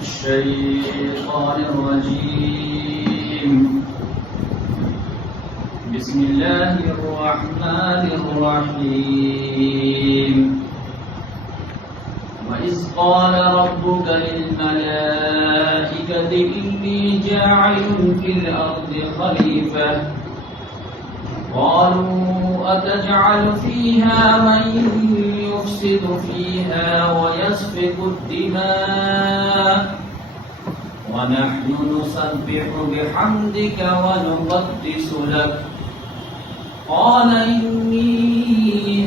الشيطان الرجيم بسم الله الرحمن الرحيم وإذ قال ربك للملائكة إني جاعل في الأرض خليفة قالوا أتجعل فيها من يفسد فيها ويسفك الدماء ونحن نسبح بحمدك ونقدس لك قال إني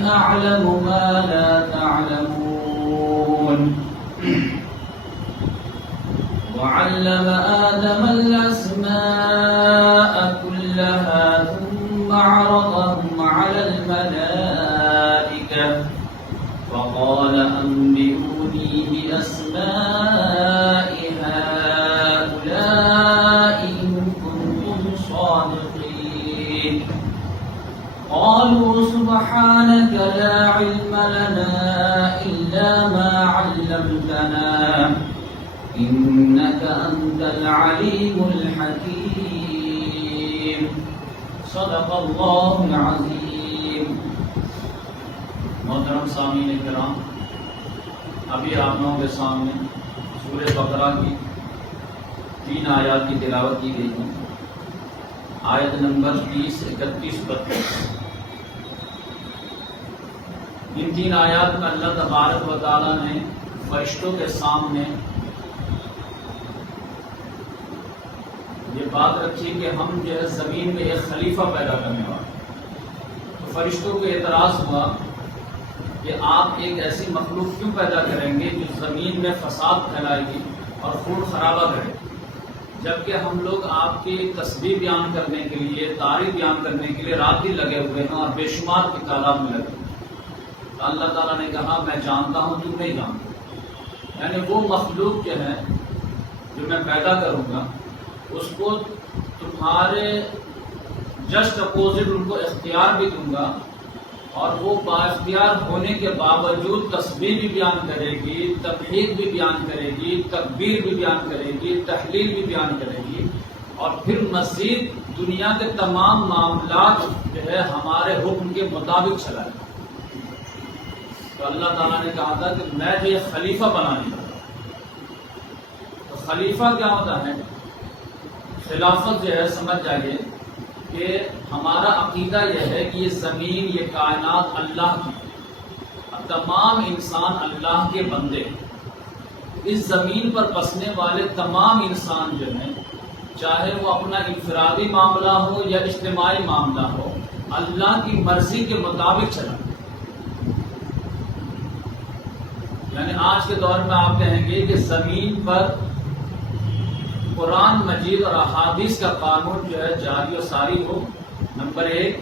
أعلم ما لا تعلمون وعلم آدم الأسماء كلها ثم عرضهم على الملائكة فقال أنبئوني بأسماء هؤلاء إن كنتم صادقين قالوا سبحانك لا علم لنا إلا ما علمتنا إنك أنت العليم الحكيم صدق اللہ العظیم. محترم سامعین کرام، ابھی آپ لوگوں کے سامنے سورہ بقرہ کی 3 آیات کی تلاوت کی گئی ہے. آیت نمبر 30، 31، 32. ان 3 آیات میں اللہ تبارک و تعالیٰ نے فرشتوں کے سامنے یہ بات رکھی کہ ہم جو ہے زمین میں ایک خلیفہ پیدا کرنے والے. تو فرشتوں کو اعتراض ہوا کہ آپ ایک ایسی مخلوق کیوں پیدا کریں گے جو زمین میں فساد پھیلائے گی اور خون خرابہ کرے، جبکہ ہم لوگ آپ کی تسبیح بیان کرنے کے لیے، تعریف بیان کرنے کے لیے رات دن لگے ہوئے ہیں اور بے شمار کی تعداد میں لگے. تو اللہ تعالیٰ نے کہا میں جانتا ہوں تم نہیں جانتے. یعنی وہ مخلوق جو ہے جو میں پیدا کروں گا اس کو تمہارے جسٹ اپوزٹ ان کو اختیار بھی دوں گا، اور وہ با اختیار ہونے کے باوجود تسبیح بھی بیان کرے گی، تمحید بھی بیان کرے گی، تکبیر بھی بیان کرے گی، تحلیل بھی بیان کرے گی، اور پھر مزید دنیا کے تمام معاملات جو ہے ہمارے حکم کے مطابق چلائے. تو اللہ تعالیٰ نے کہا تھا کہ میں جو یہ خلیفہ بنانے لگا. تو خلیفہ کیا ہوتا ہے؟ خلافت جو ہے سمجھ جائیے کہ ہمارا عقیدہ یہ ہے کہ یہ زمین، یہ کائنات اللہ کی، تمام انسان اللہ کے بندے. اس زمین پر بسنے والے تمام انسان جو ہیں، چاہے وہ اپنا انفرادی معاملہ ہو یا اجتماعی معاملہ ہو، اللہ کی مرضی کے مطابق چلا. یعنی آج کے دور میں آپ کہیں گے کہ زمین پر قرآن مجید اور احادیث کا قانون جو ہے جاری و ساری ہو، نمبر 1.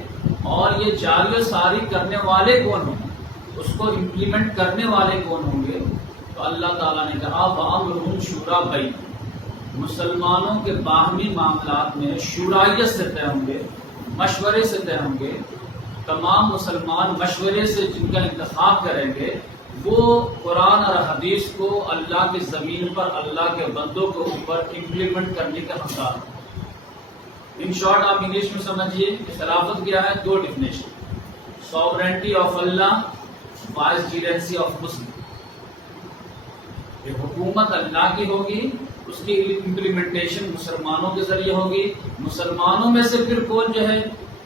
اور یہ جاری و ساری کرنے والے کون ہوں، اس کو امپلیمنٹ کرنے والے کون ہوں گے؟ تو اللہ تعالیٰ نے کہا وَأَمْرُهُمْ شُورَىٰ بَيْنَهُمْ. مسلمانوں کے باہمی معاملات میں شورائیت سے طے ہوں گے، مشورے سے طے ہوں گے. تمام مسلمان مشورے سے جن کا انتخاب کریں گے وہ قرآن اور حدیث کو اللہ کی زمین پر اللہ کے بندوں کے اوپر امپلیمنٹ کرنے کا حقدار. ان شارٹ آپ انگلش میں سمجھیے کہ خلافت کیا ہے؟ 2 definition: sovereignty of Allah, vicegerency of Muslim. یہ حکومت اللہ کی ہوگی، اس کی امپلیمنٹیشن مسلمانوں کے ذریعے ہوگی. مسلمانوں میں سے پھر کون جو ہے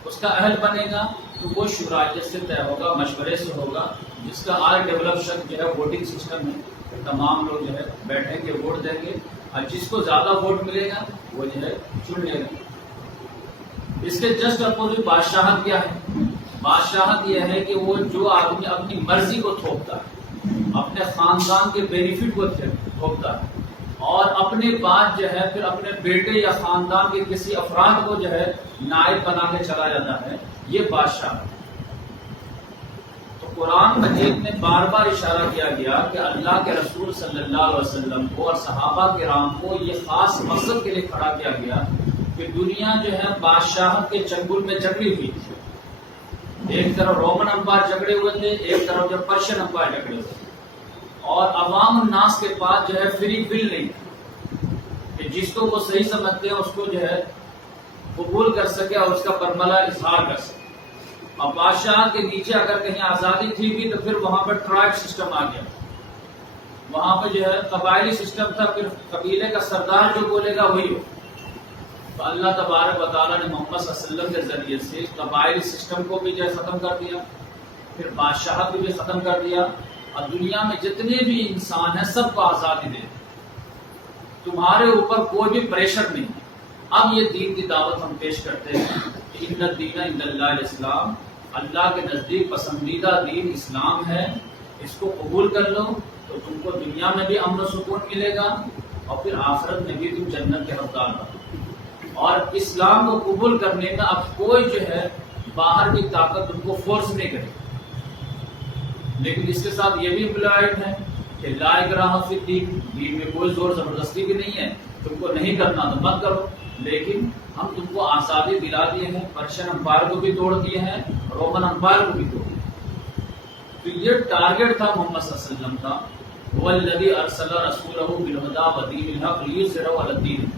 اس کا اہل بنے گا؟ تو وہ شورائیت سے طے ہوگا، مشورے سے ہوگا، جس کا آج ڈیولپ شکل جو ہے ووٹنگ سسٹم ہے. تمام لوگ جو ہے بیٹھیں گے، ووٹ دیں گے، اور جس کو زیادہ ووٹ ملے گا وہ جو ہے چن لے گا. اس کے جسٹ اپوزٹ بادشاہت کیا ہے؟ بادشاہت یہ ہے کہ وہ جو آدمی اپنی مرضی کو تھوپتا ہے، اپنے خاندان کے بینیفٹ کو تھوپتا ہے، اور اپنے بعد جو ہے پھر اپنے بیٹے یا خاندان کے کسی افراد کو جو ہے نائب بنا کے چلا جاتا ہے، یہ بادشاہ. تو قرآن مجید میں بار بار اشارہ کیا گیا کہ اللہ کے رسول صلی اللہ علیہ وسلم کو اور صحابہ کرام کو یہ خاص مقصد کے لیے کھڑا کیا گیا کہ دنیا جو ہے بادشاہت کے چنگل میں جکڑی ہوئی تھی. ایک طرف رومن امپائر جکڑے ہوئے تھے، ایک طرف جو پرشین امپائر جکڑے ہوئے تھے، اور عوام الناس کے پاس جو ہے فری ول نہیں تھی. جس کو وہ صحیح سمجھتے ہیں اس کو جو ہے قبول کر سکے اور اس کا برملا اظہار کر سکے. اور بادشاہ کے نیچے اگر کہیں آزادی تھی بھی تو پھر وہاں پر ٹرائب سسٹم آ گیا. وہاں پہ جو ہے قبائلی سسٹم تھا، پھر قبیلے کا سردار جو بولے گا وہی ہو. تو اللہ تبارک و تعالیٰ نے محمد صلی اللہ علیہ وسلم کے ذریعے سے قبائلی سسٹم کو بھی جو ہے ختم کر دیا، پھر بادشاہت کو بھی ختم کر دیا، اور دنیا میں جتنے بھی انسان ہیں سب کو آزادی دے. تمہارے اوپر کوئی بھی پریشر نہیں. اب یہ دین کی دعوت ہم پیش کرتے ہیں کہ ان الدین عند اللہ الاسلام، اللہ کے نزدیک پسندیدہ دین اسلام ہے. اس کو قبول کر لو تو تم کو دنیا میں بھی امن و سکون ملے گا اور پھر آخرت میں بھی تم جنت کے حقدار ہو. اور اسلام کو قبول کرنے میں اب کوئی جو ہے باہر کی طاقت تم کو فورس نہیں کرے. لیکن اس کے ساتھ یہ بھی امپلائڈ ہے کہ لا اکراہ فی الدین، دین میں کوئی زور زبردستی بھی نہیں ہے. تم کو نہیں کرنا تو مت کرو، لیکن ہم تم کو آزادی دلا دیے ہیں. پرشین امپائر کو بھی توڑ دیے ہیں، رومن امپائر کو بھی توڑ دیے. تو یہ ٹارگیٹ تھا محمد صلی اللہ علیہ وسلم کا. هو الذی ارسل رسولہ بالہدی ودین الحق لیظہرہ علی الدین.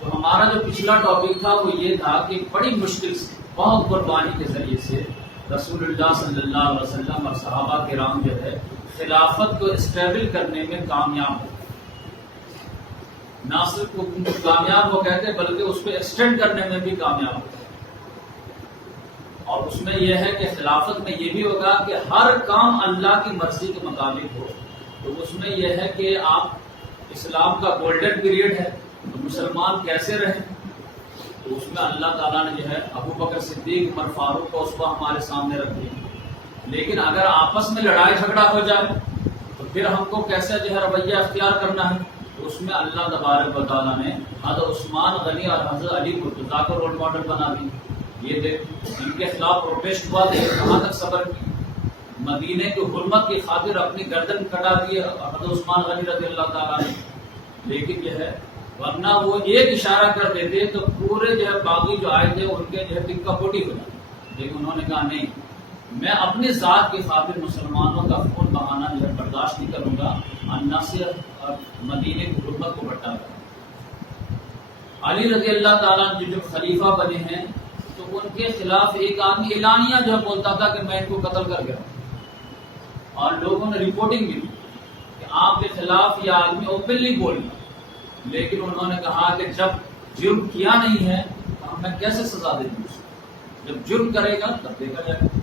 تو ہمارا جو پچھلا ٹاپک تھا وہ یہ تھا کہ بڑی مشکل سے، بہت قربانی کے ذریعے سے رسول اللہ صلی اللہ علیہ وسلم اور صحابہ کرام جو ہے خلافت کو اسٹیبل کرنے میں کامیاب ہو. نہ صرف کامیاب ہو گئے تھے بلکہ اس کو ایکسٹینڈ کرنے میں بھی کامیاب ہو. اور اس میں یہ ہے کہ خلافت میں یہ بھی ہوگا کہ ہر کام اللہ کی مرضی کے مطابق ہو. تو اس میں یہ ہے کہ آپ اسلام کا گولڈن پیریڈ ہے تو مسلمان کیسے رہیں. تو اس میں اللہ تعالیٰ نے جو ہے ابو بکر صدیق، عمر فاروق کو اس کو ہمارے سامنے رکھ دیا. لیکن اگر آپس میں لڑائی جھگڑا ہو جائے تو پھر ہم کو کیسے جو ہے رویہ اختیار کرنا ہے. تو اس میں اللہ تبارک و تعالیٰ نے حضرت عثمان غنی اور حضرت علی کو خدا کو رول ماڈل بنا دی. یہ دیکھ ان کے خلاف پروٹیسٹ ہوا، دیکھ کہاں تک صبر کی. مدینے کی حرمت کی خاطر اپنی گردن کٹا دی حضرت عثمان غنی رضی اللہ تعالیٰ نے. لیکن یہ ہے ورنہ وہ ایک اشارہ کر دیتے تو پورے جو ہے باقی جو آئے تھے ان کے جو ہے ٹکا پوٹی ہو جائے. لیکن انہوں نے کہا نہیں، میں اپنی ذات کی خاطر مسلمانوں کا خون بہانا جو ہے برداشت نہیں کروں گا، نہ صرف مدینے کی حرمت کو بٹا کر. علی رضی اللہ تعالیٰ جو خلیفہ بنے ہیں تو ان کے خلاف ایک آدمی اعلانیہ جو ہے بولتا تھا کہ میں ان کو قتل کر گیا، اور لوگوں نے رپورٹنگ بھی کہ آپ کے خلاف یہ آدمی اوپنلی بول گیا. لیکن انہوں نے کہا کہ جب جرم کیا نہیں ہے تو ہمیں کیسے سزا دے دیں. جب جرم کرے گا تب دیکھا جائے گا.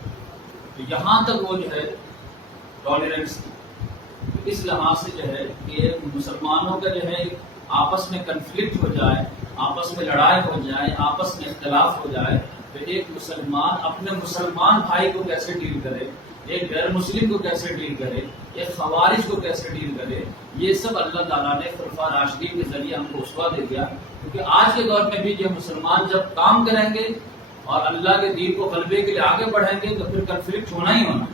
تو یہاں تک وہ جو ہے ٹالرنس تھی. اس لحاظ سے جو ہے کہ مسلمانوں کا جو ہے آپس میں کنفلکٹ ہو جائے، آپس میں لڑائی ہو جائے، آپس میں اختلاف ہو جائے تو ایک مسلمان اپنے مسلمان بھائی کو کیسے ڈیل کرے، ایک غیر مسلم کو کیسے ڈیل کرے، ایک خوارج کو کیسے ڈیل کرے. یہ سب اللہ تعالیٰ نے خلفاء راشدین کے ذریعے ہم کو اسوہ دے دیا. کیونکہ آج کے دور میں بھی جو مسلمان جب کام کریں گے اور اللہ کے دین کو غلبے کے لیے آگے بڑھیں گے تو پھر کنفلکٹ ہونا ہی ہونا.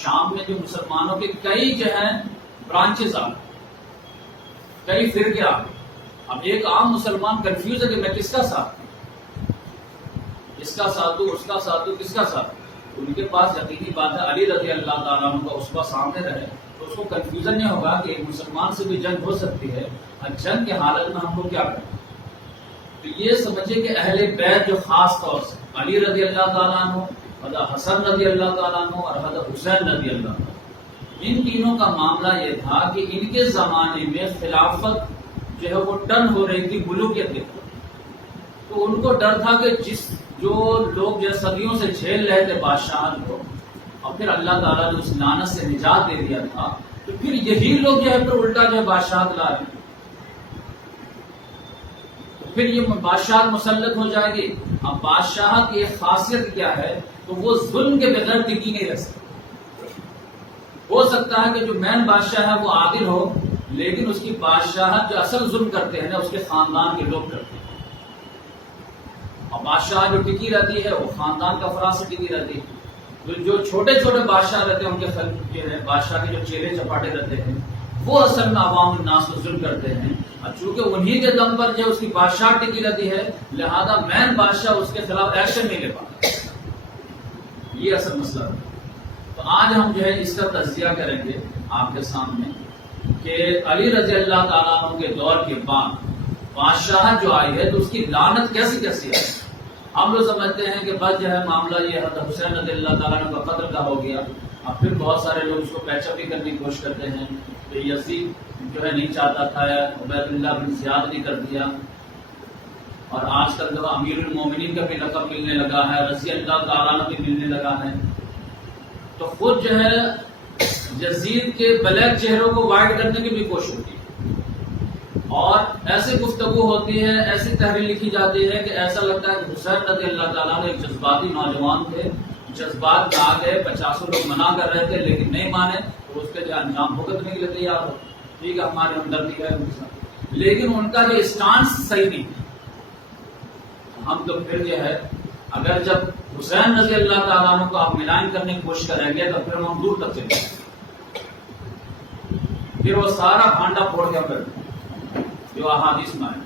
شام میں جو مسلمانوں کے کئی جو ہیں برانچز آ گئے، کئی فرقے آ گئے. اب ایک عام مسلمان کنفیوز ہے کہ میں کس کا ساتھ دوں، اس کا ساتھ دوں، اس کا ساتھ دوں، کس کا ساتھ دوں. ان کے پاس یقینی بات ہے علی رضی اللہ تعالیٰ عنہ کا اسوہ سامنے رہے تو اس کو کنفیوژن نہیں ہوگا کہ ایک مسلمان سے بھی جنگ ہو سکتی ہے، اور جنگ کے حالت میں ہم کو کیا کریں. تو یہ سمجھے کہ اہل بیت جو خاص طور سے علی رضی اللہ تعالیٰ عنہ، حضرت حسن رضی اللہ تعالیٰ عنہ اور حضرت حسین رضی اللہ عنہ، ان تینوں کا معاملہ یہ تھا کہ ان کے زمانے میں خلافت جو ہے وہ ٹرن ہو رہی تھی ملوکیت کی طرف. تو ان کو ڈر تھا کہ جو لوگ جو صدیوں سے جھیل رہے تھے بادشاہت کو، اور پھر اللہ تعالیٰ نے اس لعنت سے نجات دے دیا تھا، تو پھر یہی لوگ جو ہے پھر الٹا جو ہے بادشاہت لا رہے ہیں. پھر یہ بادشاہت مسلط ہو جائے گی. اب بادشاہت کی ایک خاصیت کیا ہے تو وہ ظلم کے بغیر ٹکی نہیں رہ سکتی. ہو سکتا ہے کہ جو مین بادشاہ ہے وہ عادل ہو، لیکن اس کی بادشاہت جو اصل ظلم کرتے ہیں نا اس کے خاندان کے لوگ کرتے ہیں. اور بادشاہ جو ٹکی رہتی ہے وہ خاندان کا افراد سے ٹکی رہتی ہے. جو چھوٹے چھوٹے بادشاہ رہتے ہیں ان کے بادشاہ کے جو چیلے چپاٹے رہتے ہیں وہ اصل میں عوام الناس کو ظلم کرتے ہیں. اور چونکہ انہی کے دم پر جو اس کی بادشاہ ٹکی رہتی ہے لہذا مین بادشاہ اس کے خلاف ایکشن نہیں لے پاتا. یہ اصل مسئلہ ہے. تو آج ہم جو ہے اس کا تجزیہ کریں گے آپ کے سامنے کہ علی رضی اللہ تعالیٰ عنہ کے دور کے بعد بادشاہت جو آئی ہے تو اس کی لعنت کیسی کیسی ہے. ہم لوگ سمجھتے ہیں کہ بس جو ہے معاملہ یہ حضرت حسین رضی اللہ تعالیٰ عنہ کا قتل کا ہو گیا. اب پھر بہت سارے لوگ اس کو پیچ اپ بھی کرنے کی کوشش کرتے ہیں کہ یزید جو ہے نہیں چاہتا تھا, عبید اللہ بن زیاد نے کر دیا, اور آج کل جو امیر المومنین کا بھی لقب ملنے لگا ہے, رضی اللہ تعالیٰ عنہ بھی ملنے لگا ہے. تو خود جو ہے یزید کے بلیک چہروں کو وائٹ کرنے کی بھی کوشش ہوتی ہے, اور ایسے گفتگو ہوتی ہے, ایسی تحریر لکھی جاتی ہے کہ ایسا لگتا ہے کہ حسین رضی اللہ تعالیٰ عنہ ایک جذباتی نوجوان تھے, جذبات میں آ گئے, 50 لوگ منع کر رہے تھے لیکن نہیں مانے, تو اس کے جو انجام بھگتنے کے لیے تیار ہو. ٹھیک ہے, ہمارے ہمدردی ہے ان کے ساتھ, لیکن ان کا جو اسٹانس صحیح نہیں. ہم تو پھر جو ہے اگر جب حسین رضی اللہ تعالیٰ عنہ کو آپ ملائن کرنے کی کوشش کریں گے تو پھر ہم دور تک چلیں گے. پھر وہ سارا بھانڈا پھوڑ کے پھر جو احادیث میں ہے,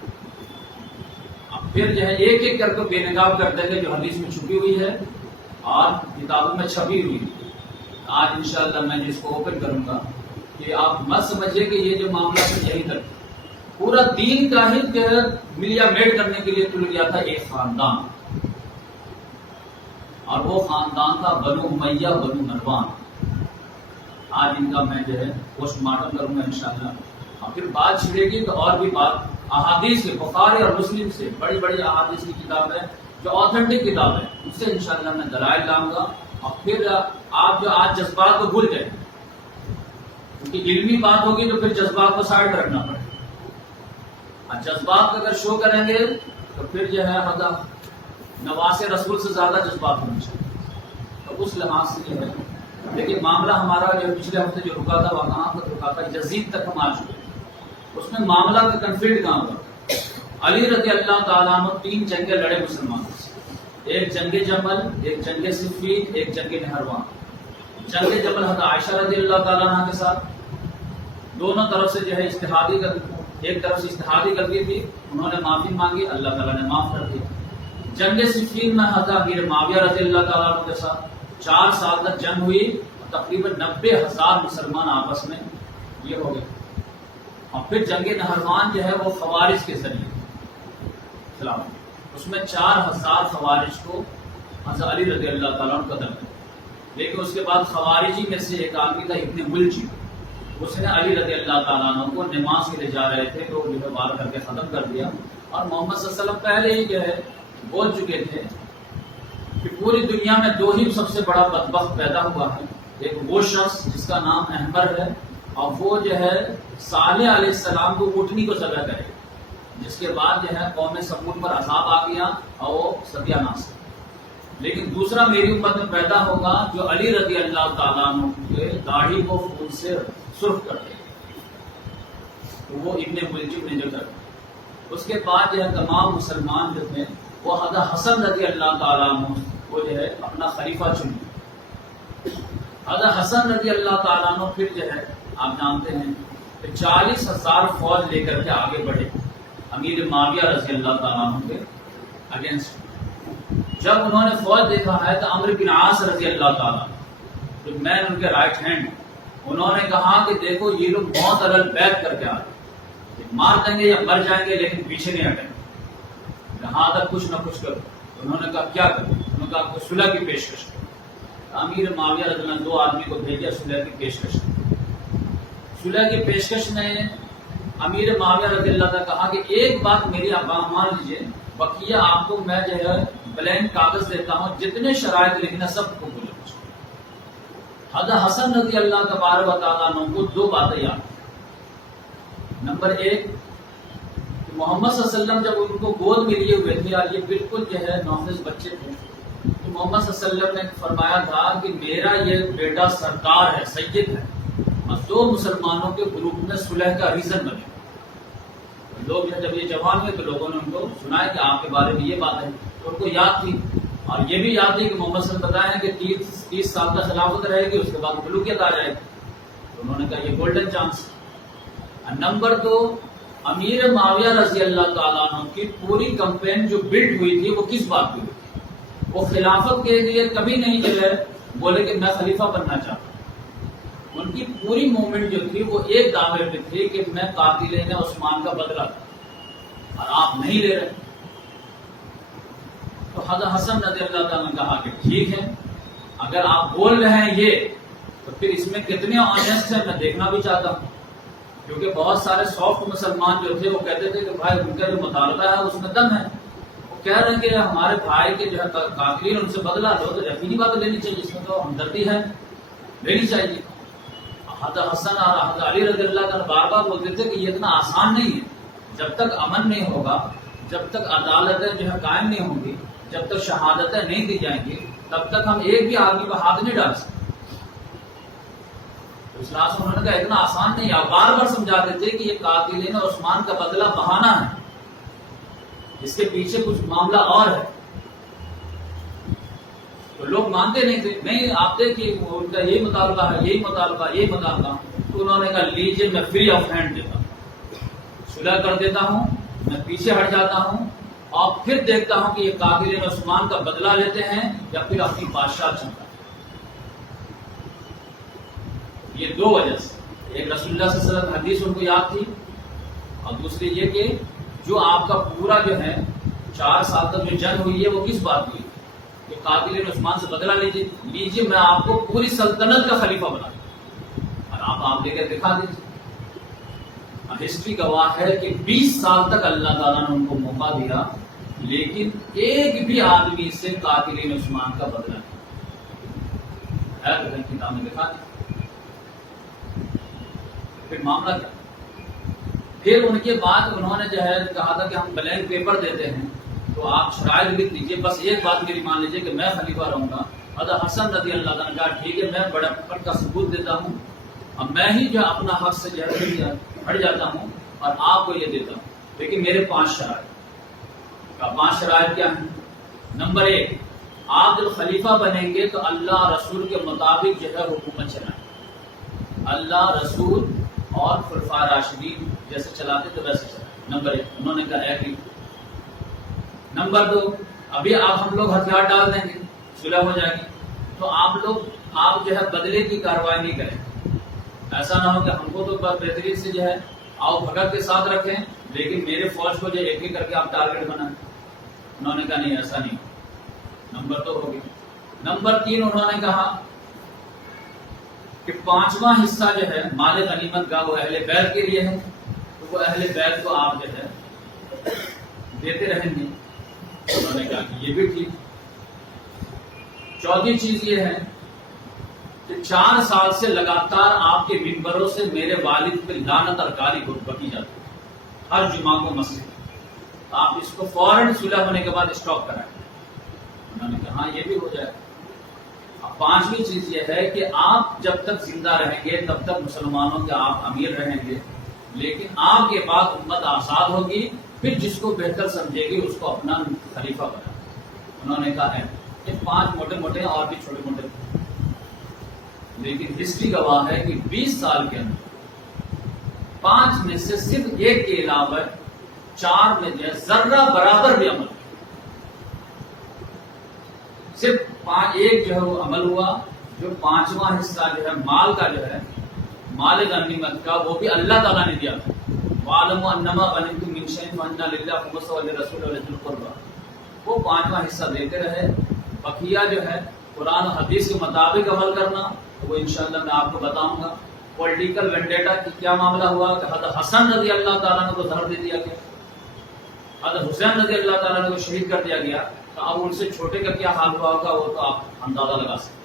اب پھر جو ہے ایک ایک کر کے بے نقاب کر دیں گے جو حدیث میں چھپی ہوئی ہے اور کتابوں میں چھپی ہوئی. آج انشاءاللہ میں اس کو اوپن کروں گا کہ آپ مت سمجھے کہ یہ جو معاملہ ہے یہی تک, پورا دین کا ہی ملیا میٹ کرنے کے لیے تل گیا تھا ایک خاندان, اور وہ خاندان تھا بنو امیہ بنو مروان. آج ان کا میں جو ہے پوسٹ مارٹم کروں گا انشاءاللہ, اور پھر بات چھڑے گی تو اور بھی بات احادیث سے, بخاری اور مسلم سے, بڑی بڑی احادیث کی کتاب ہے جو آتھینٹک کتاب ہے, اس سے انشاءاللہ میں دلائل لاؤں گا. اور پھر آپ جو آج جذبات کو بھول جائیں, کیونکہ علمی بات ہوگی تو پھر جذبات کو سائڈ پہ رکھنا پڑے گا. اور جذبات کو اگر شو کریں گے تو پھر جو ہے نواز رسول سے زیادہ جذبات ہونے چاہیے. تو اس لحاظ سے جو ہے لیکن معاملہ ہمارا جو پچھلے ہفتے جو رکا تھا وہ کہاں تک رکا تھا, یزید تک ہم آ چکے. اس میں معاملہ کا کنفلکٹ کہاں ہوا. علی رضی اللہ تعالیٰ عنہ 3 جنگیں لڑے مسلمانوں سے, ایک جنگ جمل, ایک جنگ صفین, ایک جنگ نہروان. جنگ جمل حضرت عائشہ رضی اللہ تعالیٰ عنہ کے ساتھ, دونوں طرف سے جو ہے اجتہادی ایک طرف سے اجتہادی غلطی تھی, انہوں نے معافی مانگی, اللہ تعالیٰ نے معاف کر دیا. جنگ صفین میں حضرت امیر معاویہ رضی اللہ تعالیٰ عنہ کے ساتھ 4 سال تک جنگ ہوئی, اور تقریباً 90,000 مسلمان آپس میں یہ ہو گئے. اور پھر جنگ نہروان جو ہے وہ خوارج کے ذریعے سلام, اس میں 4,000 خوارج کو حضرت علی رضی اللہ تعالیٰ عنہ قتل کر. لیکن اس کے بعد خوارجی میں سے ایک آدمی تھا ابن ملجم, اس نے علی رضی اللہ تعالیٰ عنہ کو نماز کے لیے جا رہے تھے تو جو ہے وار کر کے ختم کر دیا. اور محمد صلی اللہ علیہ وسلم پہلے ہی جو ہے بول چکے تھے کہ پوری دنیا میں 2 ہی سب سے بڑا بدبخت پیدا ہوا ہے, ایک وہ شخص جس کا نام احمر ہے, اور وہ جو ہے صالح علیہ السلام کو اٹھنی کو ذبح کرے, جس کے بعد جو ہے قوم سمود پر عذاب آ گیا اور وہ ستیہ ناش. لیکن دوسرا میری امت میں پیدا ہوگا جو علی رضی اللہ تعالیٰ عنہ کے داڑھی کو خون سے سرخ کر دے, تو وہ ابن ملجم نے جو کر. اس کے بعد جو ہے تمام مسلمان جو تھے وہ حضرت حسن رضی اللہ تعالیٰ عنہ کو جو ہے اپنا خلیفہ چنے. حضرت حسن رضی اللہ تعالیٰ عنہ پھر جو ہے آپ جانتے ہیں کہ 40,000 فوج لے کر کے آگے بڑھے امیر معاویہ رضی اللہ تعالیٰ عنہ کے اگینسٹ. جب انہوں نے فوج دیکھا ہے تو عمرو بن عاص رضی اللہ تعالیٰ جو مین ان کے رائٹ ہینڈ, انہوں نے کہا کہ دیکھو یہ لوگ بہت الگ بیک کر کے آ رہے, مار دیں گے یا مر جائیں گے لیکن پیچھے نہیں ہٹیں گے, یہاں تک کچھ نہ کچھ کرو. انہوں نے کہا کیا کرو, انہوں نے کہا آپ کو صلح کی پیشکش کرو. امیر معاویہ رضی اللہ 2 آدمی کو بھیجا صلح کی پیشکش. صلح کی پیشکش میں امیر معاویہ رضی اللہ نے کہا کہ ایک بات میری آپ مان لیجیے, بقیہ آپ کو میں جو ہے بلینک کاغذ دیتا ہوں, جتنے شرائط لکھنا سب کو بولے. حضرت حسن رضی اللہ تبارک و تعالیٰ عنہ کو 2 باتیں یاد. نمبر 1 محمد صلی اللہ علیہ وسلم جب ان کو گود میں لیے ہوئے تھے اور یہ بالکل جو ہے نوخیز بچے تھے, تو محمد صلی اللہ علیہ وسلم نے فرمایا تھا کہ میرا یہ بیٹا سرکار ہے, سید ہے, اور 2 مسلمانوں کے گروپ میں صلح کا ریزن بنے. لوگ جب یہ جوان ہوئے تو لوگوں نے ان کو سنایا کہ آپ کے بارے میں یہ بات ہے, تو ان کو یاد تھی. اور یہ بھی یاد تھی کہ محمد صلی اللہ علیہ وسلم بتایا کہ 30 سال کا خلافت رہے گی, اس کے بعد ملوکیت آ جائے گی. تو انہوں نے کہا یہ گولڈن چانس. نمبر 2 امیر معاویہ رضی اللہ تعالیٰ عنہ کی پوری کمپین جو بلڈ ہوئی تھی وہ کس بات پہ ہوئی تھی؟ وہ خلافت کے لیے کبھی نہیں چلے بولے کہ میں خلیفہ بننا چاہتا ہوں. ان کی پوری موومنٹ جو تھی وہ ایک دعوے پہ تھی کہ میں قاتلین عثمان کا بدلہ لوں، اور آپ نہیں لے رہے۔ تو حضرت حسن رضی اللہ تعالیٰ نے کہا کہ ٹھیک ہے، اگر آپ بول رہے ہیں یہ، تو پھر اس میں کتنے آنےسٹ ہیں میں دیکھنا بھی چاہتا ہوں، کیونکہ بہت سارے سافٹ مسلمان جو تھے وہ کہتے تھے کہ بھائی ان کا جو مطالبہ ہے اس میں دم ہے، وہ کہہ رہے ہیں کہ ہمارے بھائی کے جو ہے قاتلین ان سے بدلہ لو، تو یقینی بات لینی چاہیے، اس میں تو ہمدردی ہے، لینی چاہیے۔ حضرت حسن اور حضرت علی رضی اللہ عنہ بار بار بولتے تھے کہ یہ اتنا آسان نہیں ہے، جب تک امن نہیں ہوگا، جب تک عدالتیں جو ہے قائم نہیں ہوں گی، جب تک شہادتیں نہیں دی جائیں گی، تب تک ہم ایک بھی آدمی پر ہاتھ نہیں ڈال سکتے۔ اس لحاظ سے انہوں نے کہا اتنا آسان نہیں ہے، بار بار سمجھاتے تھے کہ یہ قاتلین عثمان کا بدلہ بہانہ ہے، اس کے پیچھے کچھ معاملہ اور ہے۔ تو لوگ مانتے نہیں تھے، نہیں آپ دیکھیے ان کا یہی مطالبہ ہے، یہی مطالبہ، یہی مطالبہ۔ تو انہوں نے کہا لیجیے میں فری آف ہینڈ دیتا ہوں، صلح کر دیتا ہوں، میں پیچھے ہٹ جاتا ہوں اور پھر دیکھتا ہوں کہ یہ قاتلین عثمان کا بدلہ لیتے ہیں یا پھر اپنی بادشاہ چلتا ہے۔ یہ دو وجہ سے، ایک رسول اللہ صلی اللہ علیہ وسلم حدیث ان کو یاد تھی، اور دوسری یہ کہ جو آپ کا پورا جو ہے 4 سال تک جو جنگ ہوئی ہے وہ کس بات ہوئی کہ قاتلین عثمان سے بدلہ لیجیے، میں آپ کو پوری سلطنت کا خلیفہ بنا دوں، اور آپ لے کے دکھا دیجیے۔ ہسٹری گواہ ہے کہ 20 سال تک اللہ تعالیٰ نے ان کو موقع دیا، لیکن ایک بھی آدمی سے قاتلین عثمان کا بدلہ نہیں ہے، تو کتاب میں دکھا دیا۔ پھر معاملہ کیا؟ پھر ان کے بعد انہوں نے جو ہے کہا تھا کہ ہم بلینک پیپر دیتے ہیں تو آپ شرائط لکھ دیجیے، بس ایک بات میری مان لیجیے کہ میں خلیفہ رہوں گا۔ حضرت حسن رضی اللہ عنہ نے کہا ٹھیک ہے، میں بڑا پن کا ثبوت دیتا ہوں، اب میں ہی جو اپنا حق سے جو ہے ہٹ جاتا ہوں اور آپ کو یہ دیتا ہوں، لیکن میرے 5 شرائط۔ 5 شرائط کیا ہیں؟ نمبر 1، آپ جب خلیفہ بنیں گے تو اللہ رسول کے مطابق جو ہے حکومت چلائیں، اللہ رسول اور خلفاء راشدین جیسے چلاتے تو ویسے چلائیں۔ نمبر 1 انہوں نے کہا ایگری۔ نمبر 2، ابھی ہم لوگ ہتھیار ڈال دیں گے، صلح ہو جائے گی، تو آپ جو ہے بدلے کی کارروائی نہیں کریں، ایسا نہ ہو کہ ہم کو تو بہترین سے جو ہے آؤ بھگت کے ساتھ رکھیں، لیکن میرے فوج کو جو ایک ایک کر کے آپ ٹارگیٹ بنائیں۔ انہوں نے کہا نہیں ایسا نہیں، نمبر 2 ہو گیا۔ نمبر 3 انہوں نے کہا کہ 5واں حصہ جو ہے مال غنیمت کا وہ اہل بیت کے لیے ہے، تو وہ اہل بیت کو آپ جو ہے دیتے رہیں گے۔ انہوں نے کہا کہ یہ بھی ٹھیک۔ چوتھی چیز یہ ہے کہ 4 سال سے لگاتار آپ کے منبروں سے میرے والد پہ لعنت اور گالی بکی جاتی ہے ہر جمعہ کو مسجد، آپ اس کو فوراً صلح ہونے کے بعد اسٹاپ کرائیں۔ انہوں نے کہا ہاں یہ بھی ہو جائے۔ 5ویں چیز یہ ہے کہ آپ جب تک زندہ رہیں گے تب تک مسلمانوں کے آپ امیر رہیں گے، لیکن آپ کے بعد امت آزاد ہوگی، پھر جس کو بہتر سمجھے گی اس کو اپنا خلیفہ بنا۔ انہوں نے کہا ہے یہ 5 موٹے موٹے اور بھی چھوٹے موٹے، لیکن ہسٹری گواہ ہے کہ 20 سال کے اندر 5 میں سے صرف ایک کے علاوہ 4 میں جو ہے ذرہ برابر بھی عمل، صرف 1 جو ہے وہ عمل ہوا، جو 5واں حصہ جو ہے مال کا جو ہے مال غنیمت کا وہ بھی اللہ تعالیٰ نے دیا تھا۔ وَعَلَمُوا أَنَّمَا غَنِمْتُم مِّن شَيْءٍ فَأَنَّ لِلَّهِ خُمُسَهُ وَلِلرَّسُولِ وَلِذِي الْقُرْبَىٰ، وہ 5واں حصہ دیتے رہے۔ بقیہ جو ہے قرآن و حدیث کے مطابق عمل کرنا، وہ انشاءاللہ میں آپ کو بتاؤں گا۔ پولیٹیکل وینڈیٹا کی کیا معاملہ ہوا کہ حضرت حسن رضی اللہ تعالیٰ نے کو زہر دے دیا گیا، حضرت حسین رضی اللہ تعالیٰ نے کو شہید کر دیا گیا، تو اب ان سے چھوٹے کا کیا حال ہوا ہوگا وہ تو آپ اندازہ لگا سکتے۔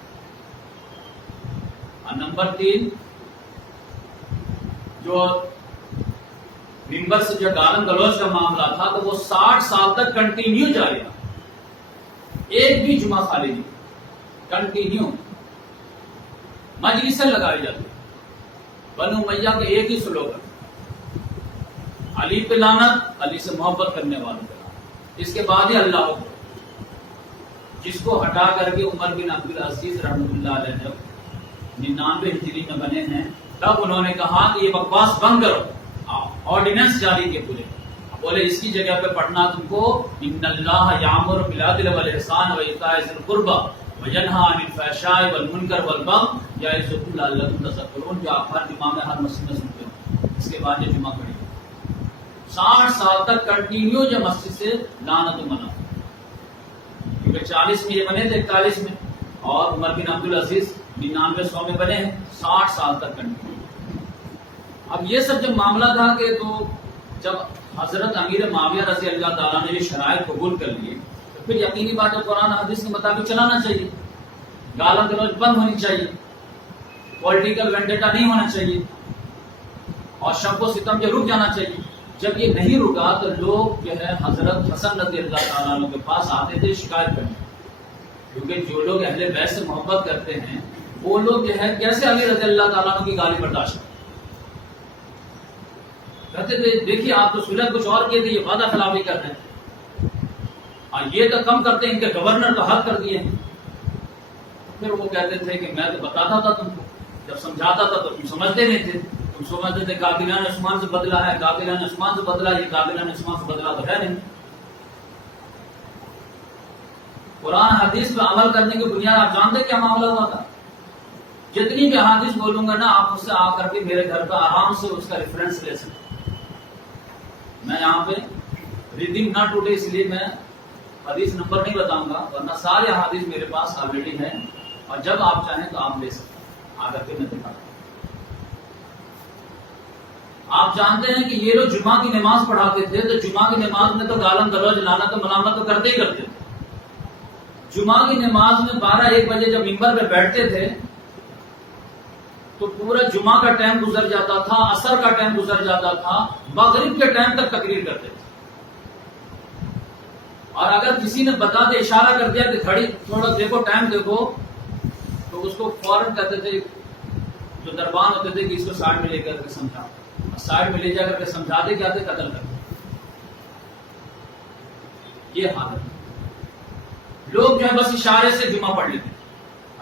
نمبر 3، جو ممبر سے جو گالم گلوچ کا معاملہ تھا تو وہ 60 سال تک کنٹینیو جاری رہا، ایک بھی جمعہ خالی نہیں، کنٹینیو مجلسیں لگائی جاتی، بنو امیہ کے ایک ہی سلوگن، علی پہ لعنت، علی سے محبت کرنے والوں پہ لعنت، اس کے بعد ہی اللہ اکبر، جس کو ہٹا کر کے عمر بن عبد العزیز رحمۃ اللہ علیہ جب 99 ہجری میں بنے ہیں، تب انہوں نے کہا کہ یہ بکواس بند کرو، آرڈیننس جاری کیے پورے، بولے اس کی جگہ پہ پڑھنا تم کو ان اللہ یامر بالعدل والاحسان وایتاء ذی القربی وینہی عن الفحشاء والمنکر والبغی یا عزت لعلکم تذکرون جو آپ ہر جمعہ میں ہر مسجد میں سنتے ہو، اس کے بعد یہ جمعہ پڑھی 60 سال تک کنٹینیو جو مسجد سے لعنت و منع، کیونکہ 40 میں یہ بنے تھے 41 میں، اور عمر بن عبدالعزیز 99 میں بنے ہیں 60 سال تک کنٹینیو۔ اب یہ سب جب معاملہ تھا کہ تو جب حضرت امیر معاویہ رضی اللہ تعالیٰ نے یہ شرائط قبول کر لیے تو پھر یقینی بات ہے قرآن حدیث کے مطابق چلانا چاہیے، گالاں گلوچ بند ہونی چاہیے، پولیٹیکل وینڈیٹا نہیں ہونا چاہیے، اور شب و ستم جو رک جانا چاہیے۔ جب یہ نہیں رکا تو لوگ جو ہے حضرت حسن رضی اللہ تعالیٰ عنہ کے پاس آتے تھے شکایت کرنے، کیونکہ جو لوگ اہل بیت سے محبت کرتے ہیں وہ لوگ جو ہے کیسے علی رضی اللہ تعالیٰ عنہ کی گالی برداشت کرتے، کہتے تھے دیکھیے آپ تو صلح کچھ اور کیے تھے، یہ وعدہ خلافی کر رہے ہیں، اور یہ تو کم کرتے ہیں، ان کے گورنر تو حق کر دیے ہیں۔ پھر وہ کہتے تھے کہ میں تو بتاتا تھا تم کو، جب سمجھاتا تھا تو تم سمجھتے نہیں تھے، تم سمجھتے تھے قاتلان عثمان سے بدلا ہے، قاتلان عثمان سے بدلا، یہ قاتلان عثمان سے بدلا تو ہے نہیں۔ قرآن حدیث پہ عمل کرنے کی بنیاد آپ جانتے کیا معاملہ ہوا تھا؟ جتنی بھی حدیث بولوں گا نا آپ اس سے آ کر کے میرے گھر کا آرام سے اس کا ریفرنس لے سکتے۔ میں یہاں پہ ریڈنگ نہ ٹوٹے اس لیے میں حدیث نمبر نہیں بتاؤں گا، ورنہ سارے حدیث میرے پاس آلریڈی ہیں، اور جب آپ چاہیں تو آپ لے سکتے ہیں، آ کر کے میں دکھاتا ہوں۔ آپ جانتے ہیں کہ یہ لوگ جمعہ کی نماز پڑھاتے تھے تو جمعہ کی نماز میں تو گالم گلوچ لعنت و ملامت تو کرتے ہی کرتے تھے۔ جمعہ کی نماز میں 12-1 بجے جب ممبر پہ بیٹھتے تھے تو پورا جمعہ کا ٹائم گزر جاتا تھا، عصر کا ٹائم گزر جاتا تھا، مغرب کے ٹائم تک تقریر کرتے تھے، اور اگر کسی نے بتا دے اشارہ کر دیا کہ گھڑی تھوڑا دیکھو ٹائم دیکھو تو اس کو فوراً کہتے تھے جو دربان ہوتے تھے کہ اس کو سائڈ میں لے کر کے سمجھا، سائڈ میں لے جا کر کے سمجھاتے کیا تھے، قتل کرتے۔ یہ حالت، لوگ جو ہے بس اشارے سے جمعہ پڑھ لیتے،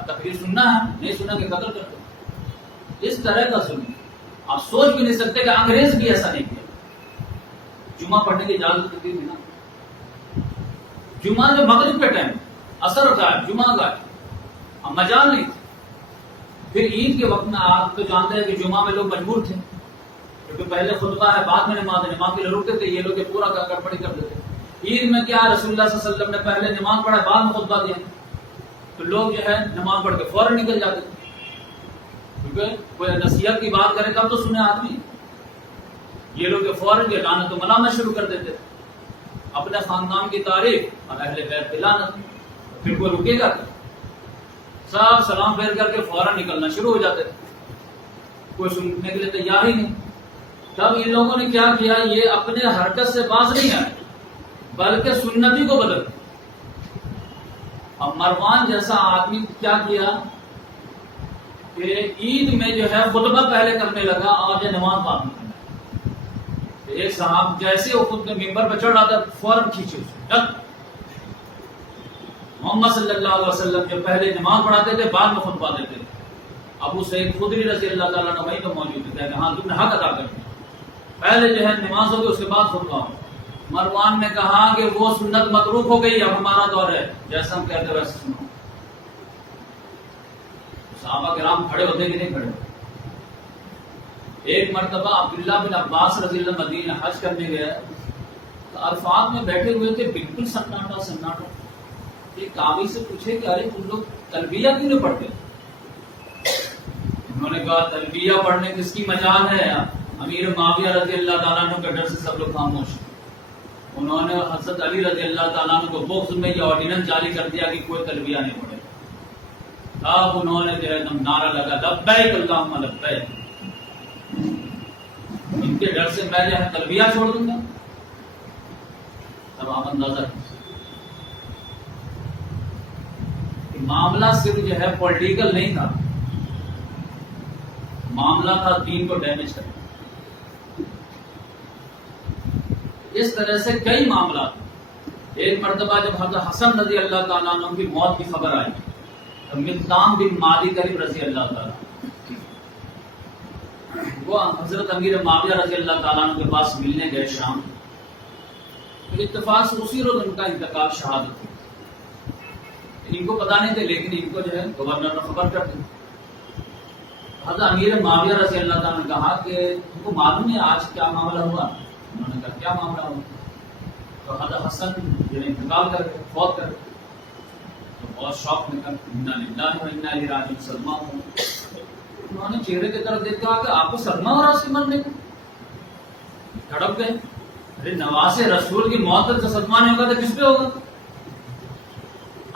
تقریر سننا ہے نہیں سنا کہ قتل کرتے۔ اس طرح کا ظلم آپ سوچ بھی نہیں سکتے کہ انگریز بھی ایسا نہیں کیا، جمعہ پڑھنے کی اجازت دیتی تھی نا، جمعہ جو مغرب کے ٹائم، عصر کا جمعہ کا اب مجال نہیں تھی۔ پھر عید کے وقت میں آپ تو جانتے ہیں کہ جمعہ میں لوگ مجبور تھے، کیونکہ پہلے خطبہ ہے بعد میں نماز ہے، نماز کے لیے رکتے تھے، یہ لوگ پورا گڑبڑی کر دیتے۔ عید میں کیا رسول اللہ صلی اللہ علیہ وسلم نے پہلے نماز پڑھا بعد میں خطبہ دیا، تو لوگ جو ہے نماز پڑھ کے فوراً نکل جاتے تھے، کیونکہ کوئی نصیحت کی بات کرے تب تو سنے آدمی، یہ لوگ فوراً کے لعنت و ملامت شروع کر دیتے تھے، اپنے خاندان کی تعریف اور اہل بیت کی لعنت۔ پھر کوئی رکے گا، سب سلام پھیر کر کے فوراً نکلنا شروع ہو جاتے تھے، کوئی سننے کے لیے تیار ہی نہیں۔ تب ان لوگوں نے کیا کیا، یہ اپنے حرکت سے باز نہیں آئے بلکہ سنتی کو بدل۔ اب مروان جیسا آدمی کیا کیا کہ عید میں جو ہے خطبہ پہلے کرنے لگا اور یہ نماز بعد میں کرنے۔ ایک صاحب جیسے وہ خود ممبر پہ چڑھ رہا تھا فوراً کھینچے اسے، محمد صلی اللہ علیہ وسلم جو پہلے نماز پڑھاتے تھے بعد میں خطبہ دیتے تھے۔ ابو سعید خدری رضی اللہ تعالیٰ عنہ وہیں تو موجود تھے کہ ہاں تم نے حق ادا کر دیا، پہلے جو ہے نماز ہوگی اس کے بعد خطبہ ہو۔ مروان نے کہا کہ وہ سنت متروک ہو گئی، اب ہمارا دور ہے، جیسا ہم کہتے ویسے سنو۔ صحابہ کرام کھڑے ہوتے کہ نہیں کھڑے ہوتے؟ ایک مرتبہ عبداللہ بن عباس رضی اللہ مدینہ حج کرنے گئے تو عرفات میں بیٹھے ہوئے تھے، بالکل سناٹا سناٹا۔ ایک قاضی سے پوچھے کہ ارے تم لوگ تلبیہ کیوں نہیں پڑھتے؟ انہوں نے کہا تلبیہ پڑھنے کس کی مجال ہے، امیر معاویہ رضی اللہ تعالیٰ عنہ کے ڈر سے سب لوگ خاموش ہیں۔ انہوں نے حضرت علی رضی اللہ تعالیٰ عنہ کو بغض میں یہ آرڈیننس جاری کر دیا کہ کوئی تلبیہ نہیں پڑھے۔ اب انہوں نے جو ہے نعرہ لگا لبیک اللہم لبیک، ان کے ڈر سے میں جو ہے تلبیہ چھوڑ دوں گا۔ تب آپ اندازہ معاملہ صرف جو ہے پولیٹیکل نہیں تھا، معاملہ تھا دین کو ڈیمیج کرنا۔ اس طرح سے کئی معاملات۔ ایک مرتبہ جب حضرت حسن رضی اللہ تعالیٰ عنہ کی موت کی خبر آئی تو مقدام بن مادی کریم رضی اللہ تعالیٰ وہ حضرت امیر معاویہ رضی اللہ تعالیٰ عنہ کے پاس ملنے گئے شام۔ اتفاق سے اسی روز ان کا انتقال شہادت ہوئی، ان کو پتا نہیں تھے لیکن ان کو جو ہے گورنر نے خبر کر دی۔ حضرت امیر معاویہ رضی اللہ تعالیٰ نے کہا کہ تم کو معلوم ہے آج کیا معاملہ ہوا؟ انہوں نے کہا کیا معاملہ ہوا؟ تو حضرت حسن جو انتقال کر کے فوت کر گئے، تو بہت شوق میں کر انا للہ و انا الیہ راجعون صدمہ ہوں. انہوں نے چہرے کی طرف دیکھ کہا کہ آپ کو صدمہ ہو رہا اس کے مرنے کا؟ تڑپ گئے. ارے نواز رسول کی موت پر صدمہ نہیں ہوگا تو کس پہ ہوگا؟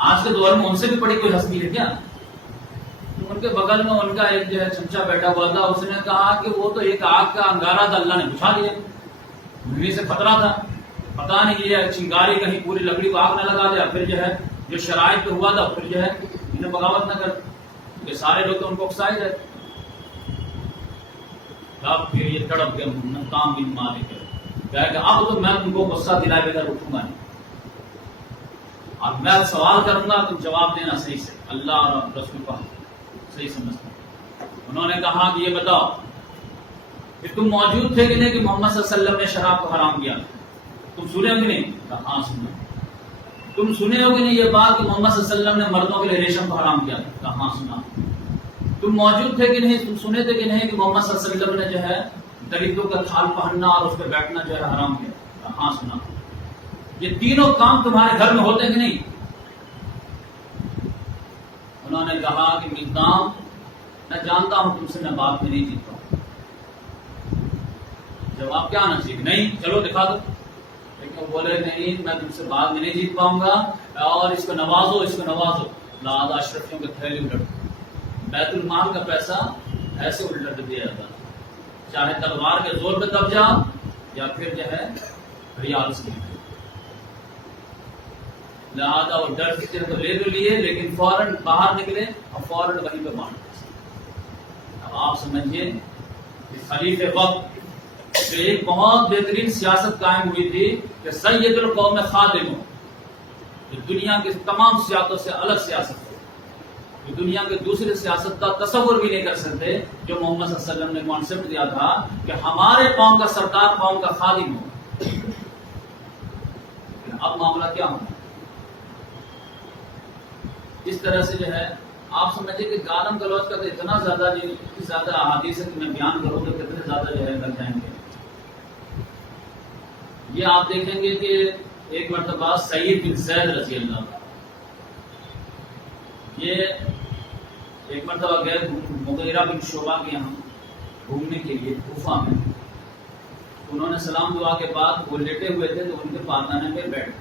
آج کے دور میں ان سے بھی بڑی کوئی ہستی ہے کیا؟ ان کے بغل میں ان کا ایک جو ہے چمچا بیٹھا ہوا تھا، اس نے کہا کہ وہ تو ایک آگ کا انگارہ تھا، اللہ نے بجھا دیا. دنیا سے خطرہ تھا، پتا نہیں یہ چنگاری کہیں پوری لکڑی کو آگ نہ لگا دیا. پھر جو ہے جو شرائط پہ ہوا تھا پھر جو ہے انہیں بغاوت نہ کر، کہ سارے لوگ تو ان کو اکسائے جائے. اب پھر یہ تڑپ کے کام بھی مالک ہے کہ اب تو میں تم کو غصہ دلائے بغیر اٹھوں گا نہیں، اب میں سوال کروں گا تم جواب دینا صحیح سے، اللہ اور رسول کا صحیح سمجھتا. انہوں نے کہا کہ یہ بتاؤ کہ تم موجود تھے کہ نہیں کہ محمد صلی اللہ علیہ وسلم نے شراب کو حرام کیا؟ تم سنے ہو کہ نہیں؟ کہا ہاں سنا. تم سنے ہو کہ نہیں یہ بات کہ محمد صلی اللہ علیہ وسلم نے مردوں کے لیے ریشم کو حرام کیا؟ کہا ہاں سنا. تم موجود تھے کہ نہیں، تم سنے تھے کہ نہیں کہ محمد صلی اللہ علیہ وسلم نے جو ہے درندوں کا کھال پہننا اور اس پہ بیٹھنا جو ہے حرام کیا؟ کہا ہاں سنا. یہ تینوں کام تمہارے گھر میں ہوتے ہیں کہ نہیں؟ انہوں نے کہا کہ نظام میں جانتا ہوں تم سے میں بات میں نہیں جیتتا ہوں. جواب کیا آنا چاہیے؟ نہیں چلو دکھا دو. لیکن وہ بولے نہیں میں تم سے بات میں نہیں جیت پاؤں گا، اور اس کو نوازو اس کو نوازو. لہذا اشرفیوں کے تھیلی الٹ، بیت المال کا پیسہ ایسے الٹ دیا جاتا، چاہے تلوار کے زور پہ دب جاؤ یا پھر جو ہے ریال سے. لہٰذا وہ ڈر سے تو لے تو لیے لیکن فوراً باہر نکلے اور فوراً وہیں پہ بانٹ. اب آپ سمجھیے کہ خلیفہ وقت جو ایک بہت بہترین سیاست قائم ہوئی تھی کہ سید القوم خادم ہو، جو دنیا کی تمام سیاستوں سے الگ سیاست ہو، جو دنیا کے دوسرے سیاست کا تصور بھی نہیں کر سکتے، جو محمد صلی اللہ علیہ وسلم نے کانسیپٹ دیا تھا کہ ہمارے قوم کا سردار قوم کا خادم ہو. اب معاملہ کیا ہو؟ اس طرح سے جو ہے آپ سمجھے کہ گالم گلوچ کا تو اتنا زیادہ زیادہ احادیث ہے کہ میں بیان کروں تو کتنے زیادہ جو ہے لگ جائیں گے. یہ آپ دیکھیں گے کہ ایک مرتبہ سعید بن زید رضی اللہ عنہ یہ ایک مرتبہ گئے مغیرہ بن شعبہ کے یہاں گھومنے کے لیے کوفہ میں. انہوں نے سلام دعا کے بعد وہ لیٹے ہوئے تھے تو ان کے پادانے پہ بیٹھ گئے.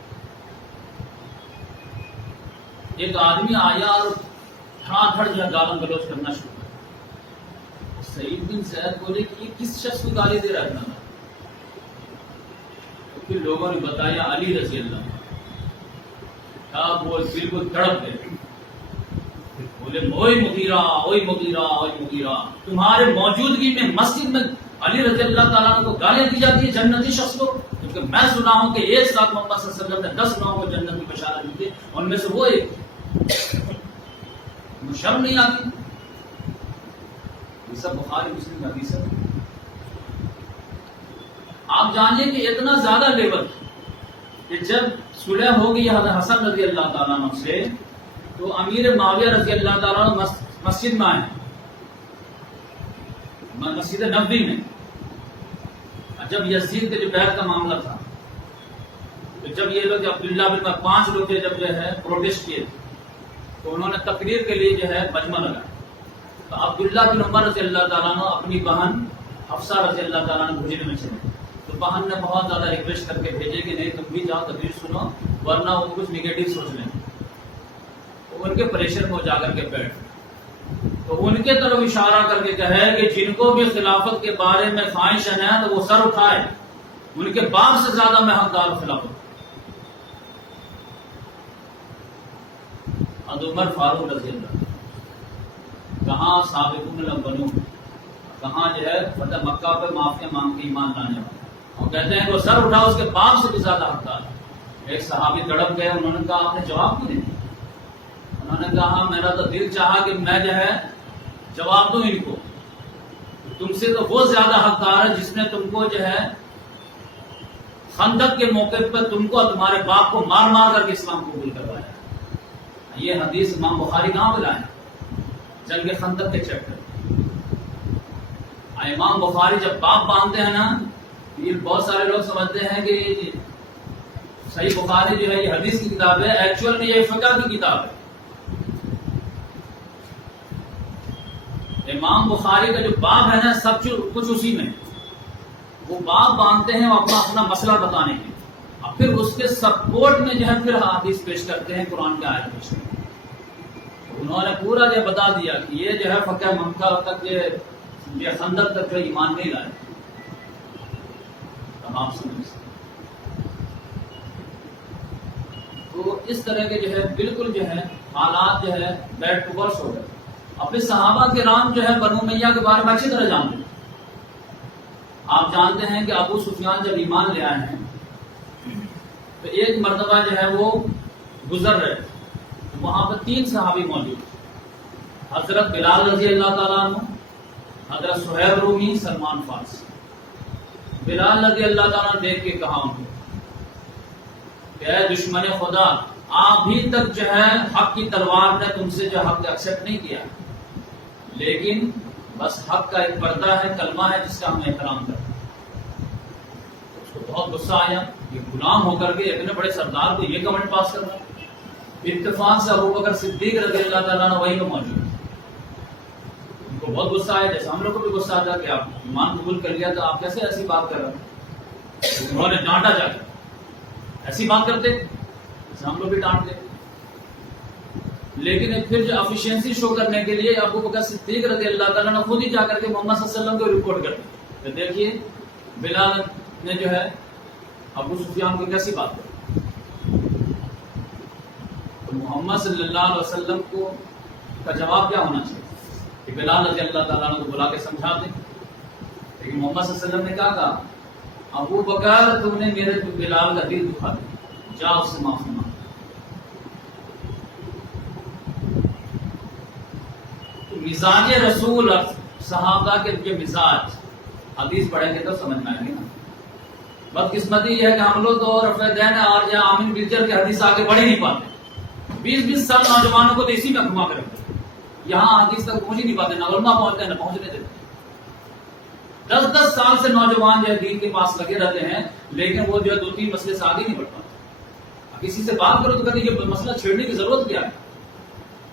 ایک آدمی آیا اور دھڑ جو گالم گلوچ کرنا شروع کیا. سعید بن زید بولے کہ کس شخص کو گالی دے رہا تھا؟ پھر لوگوں نے بتایا علی رضی اللہ عنہ. وہ بالکل تڑپ گئے، بولے اوئے مغیرہ اوئے مغیرہ اوئے مغیرہ، تمہارے موجودگی میں مسجد میں علی رضی اللہ تعالیٰ عنہ کو گالیاں دی جاتی ہے جنتی شخص کو؟ کیونکہ میں سنا ہوں کہ ایک ساتھ محمد صلی اللہ علیہ وسلم نے 10 لوگوں کو جنت کی بشارت دی تھی، ان میں سے وہ ایک. شرم نہیں آتی؟ یہ سب بخاری مسلم حدیث ہے. آپ جانیے کہ اتنا زیادہ لیول کہ جب صلح ہو گئی حضرت حسن رضی اللہ تعالیٰ عنہ سے تو امیر معاویہ رضی اللہ تعالیٰ عنہ مسجد میں آئے، مسجد نبوی میں. جب یزید کے جو بیعت کا معاملہ تھا تو جب یہ لوگ عبداللہ بن 5 لوگ جب جو ہے پروٹیسٹ کیے تو انہوں نے تقریر کے لیے جو ہے مجمع لگا. تو عبداللہ بن عمر رضی اللہ تعالیٰ عنہ اپنی بہن حفصہ رضی اللہ تعالیٰ عنہ بھیجنے میں چلے. تو بہن نے بہت زیادہ ریکویسٹ کر کے بھیجے کہ نہیں تم بھی جاؤ تقریر سنو ورنہ وہ کچھ نگیٹو سوچ لیں. تو ان کے پریشر میں جا کر کے بیٹھ تو ان کے طرف اشارہ کر کے کہے کہ جن کو بھی خلافت کے بارے میں خواہش ہے تو وہ سر اٹھائے، ان کے باپ سے زیادہ میں حقدار خلافت. عمر فاروق رضی اللہ کہاں سابقون الاولون، کہاں جو ہے فتح مکہ پہ معافی مانگ کے ایمان لانے والا، اور کہتے ہیں کہ وہ سر اٹھا اس کے باپ سے بھی زیادہ حقدار. ایک صحابی تڑپ گئے، انہوں نے کہا آپ نے جواب کیوں نہیں؟ انہوں نے کہا میرا تو دل چاہا کہ میں جو ہے جواب دوں ان کو، تم سے تو وہ زیادہ حقدار ہے جس نے تم کو جو ہے خندق کے موقع پر تم کو اور تمہارے باپ کو مار مار کر کے اسلام قبول کروایا. یہ حدیث امام بخاری کہاں پہ لائے؟ جنگ خندق کے چیپٹر. امام بخاری جب باب باندھتے ہیں نا، یہ بہت سارے لوگ سمجھتے ہیں کہ صحیح بخاری جو ہے یہ حدیث کی کتاب ہے، ایکچوئل میں یہ فقہ کی کتاب ہے۔ امام بخاری کا جو باب ہے نا، سب کچھ اسی میں، وہ باب باندھتے ہیں اپنا اپنا مسئلہ بتانے کے، اور پھر اس کے سپورٹ میں جو ہے پھر حدیث پیش کرتے ہیں، قرآن کی آیت پیش کرتے ہیں۔ انہوں نے پورا یہ بتا دیا کہ یہ جو ہے فقہ مکہ تک یہ خندق تک جو ایمان نہیں لائے، اب آپ سمجھ سکتے۔ تو اس طرح کے جو ہے بالکل جو ہے حالات جو ہے بیڈ ٹو ورس ہو گئے۔ اپنے صحابہ کرام جو ہے بنو امیہ کے بارے میں اچھی طرح جانتے ہیں۔ آپ جانتے ہیں کہ ابو سفیان جب ایمان لے آئے ہیں تو ایک مرتبہ جو ہے وہ گزر رہے تھے، وہاں پر 3 صحابی موجود تھے، حضرت بلال رضی اللہ تعالیٰ عنہ، حضرت سہیب رومی، سلمان فارسی۔ بلال رضی اللہ تعالیٰ نے دیکھ کے کہا ان کو کہ اے دشمن خدا، ابھی تک جو ہے حق کی تلوار نے تم سے جو حق ایکسپٹ نہیں کیا، لیکن بس حق کا ایک پردہ ہے، کلمہ ہے جس کا ہم احترام کرتے ہیں۔ اس کو بہت غصہ آیا، یہ غلام ہو کر کے اتنے بڑے سردار کو یہ کمنٹ پاس کر رہا ہے۔ اتفاق سے ابو بکر صدیق رضی اللہ تعالیٰ نے وہیں پہ موجود ہے۔ ان کو بہت غصہ آیا، جیسے ہم لوگ کو بھی غصہ آتا کہ آپ ایمان قبول کر لیا تو آپ کیسے ایسی بات کر رہے ہیں۔ انہوں نے ڈانٹا جا کے، ایسی بات کرتے جیسے ہم لوگ بھی ڈانٹتے، لیکن پھر جو افیشینسی شو کرنے کے لیے ابو بکر صدیق رضی اللہ تعالیٰ نے خود ہی جا کر کے محمد صلی اللہ علیہ وسلم کو رپورٹ کر دی کہ دیکھیے بلال نے جو ہے ابو سفیان کو کیسی بات کی۔ تو محمد صلی اللہ علیہ وسلم کو کا جواب کیا ہونا چاہیے کہ بلال رضی اللہ تعالیٰ کو بلا کے سمجھا دیں، لیکن محمد صلی اللہ علیہ وسلم نے کیا کہا، ابو بکر تم نے میرے بلال کا دل دکھا دیا، جا اس سے معافی مانگ۔ مزاج رسول اور صحابہ کے جو مزاج حدیث پڑھیں گے تو سمجھ میں آئیں گے نا۔ بدقسمتی یہ ہے کہ ہم لوگ تو رفع دین اور یا آمین بلجر کے حدیث آگے بڑھ ہی نہیں پاتے۔ 20-20 سال نوجوانوں کو تو اسی میں گھما کر رکھتے ہیں، یہاں حدیث تک پہنچ ہی نہیں پاتے، نہ علماء پہنچتے ہیں نہ پہنچنے دیتے۔ 10-10 سال سے نوجوان جو ہے دین کے پاس لگے رہتے ہیں، لیکن وہ جو ہے 2-3 مسئلے سے آگے نہیں بڑھ پاتے۔ کسی سے بات کرو تو کہتے ہیں یہ مسئلہ چھیڑنے کی ضرورت کیا ہے،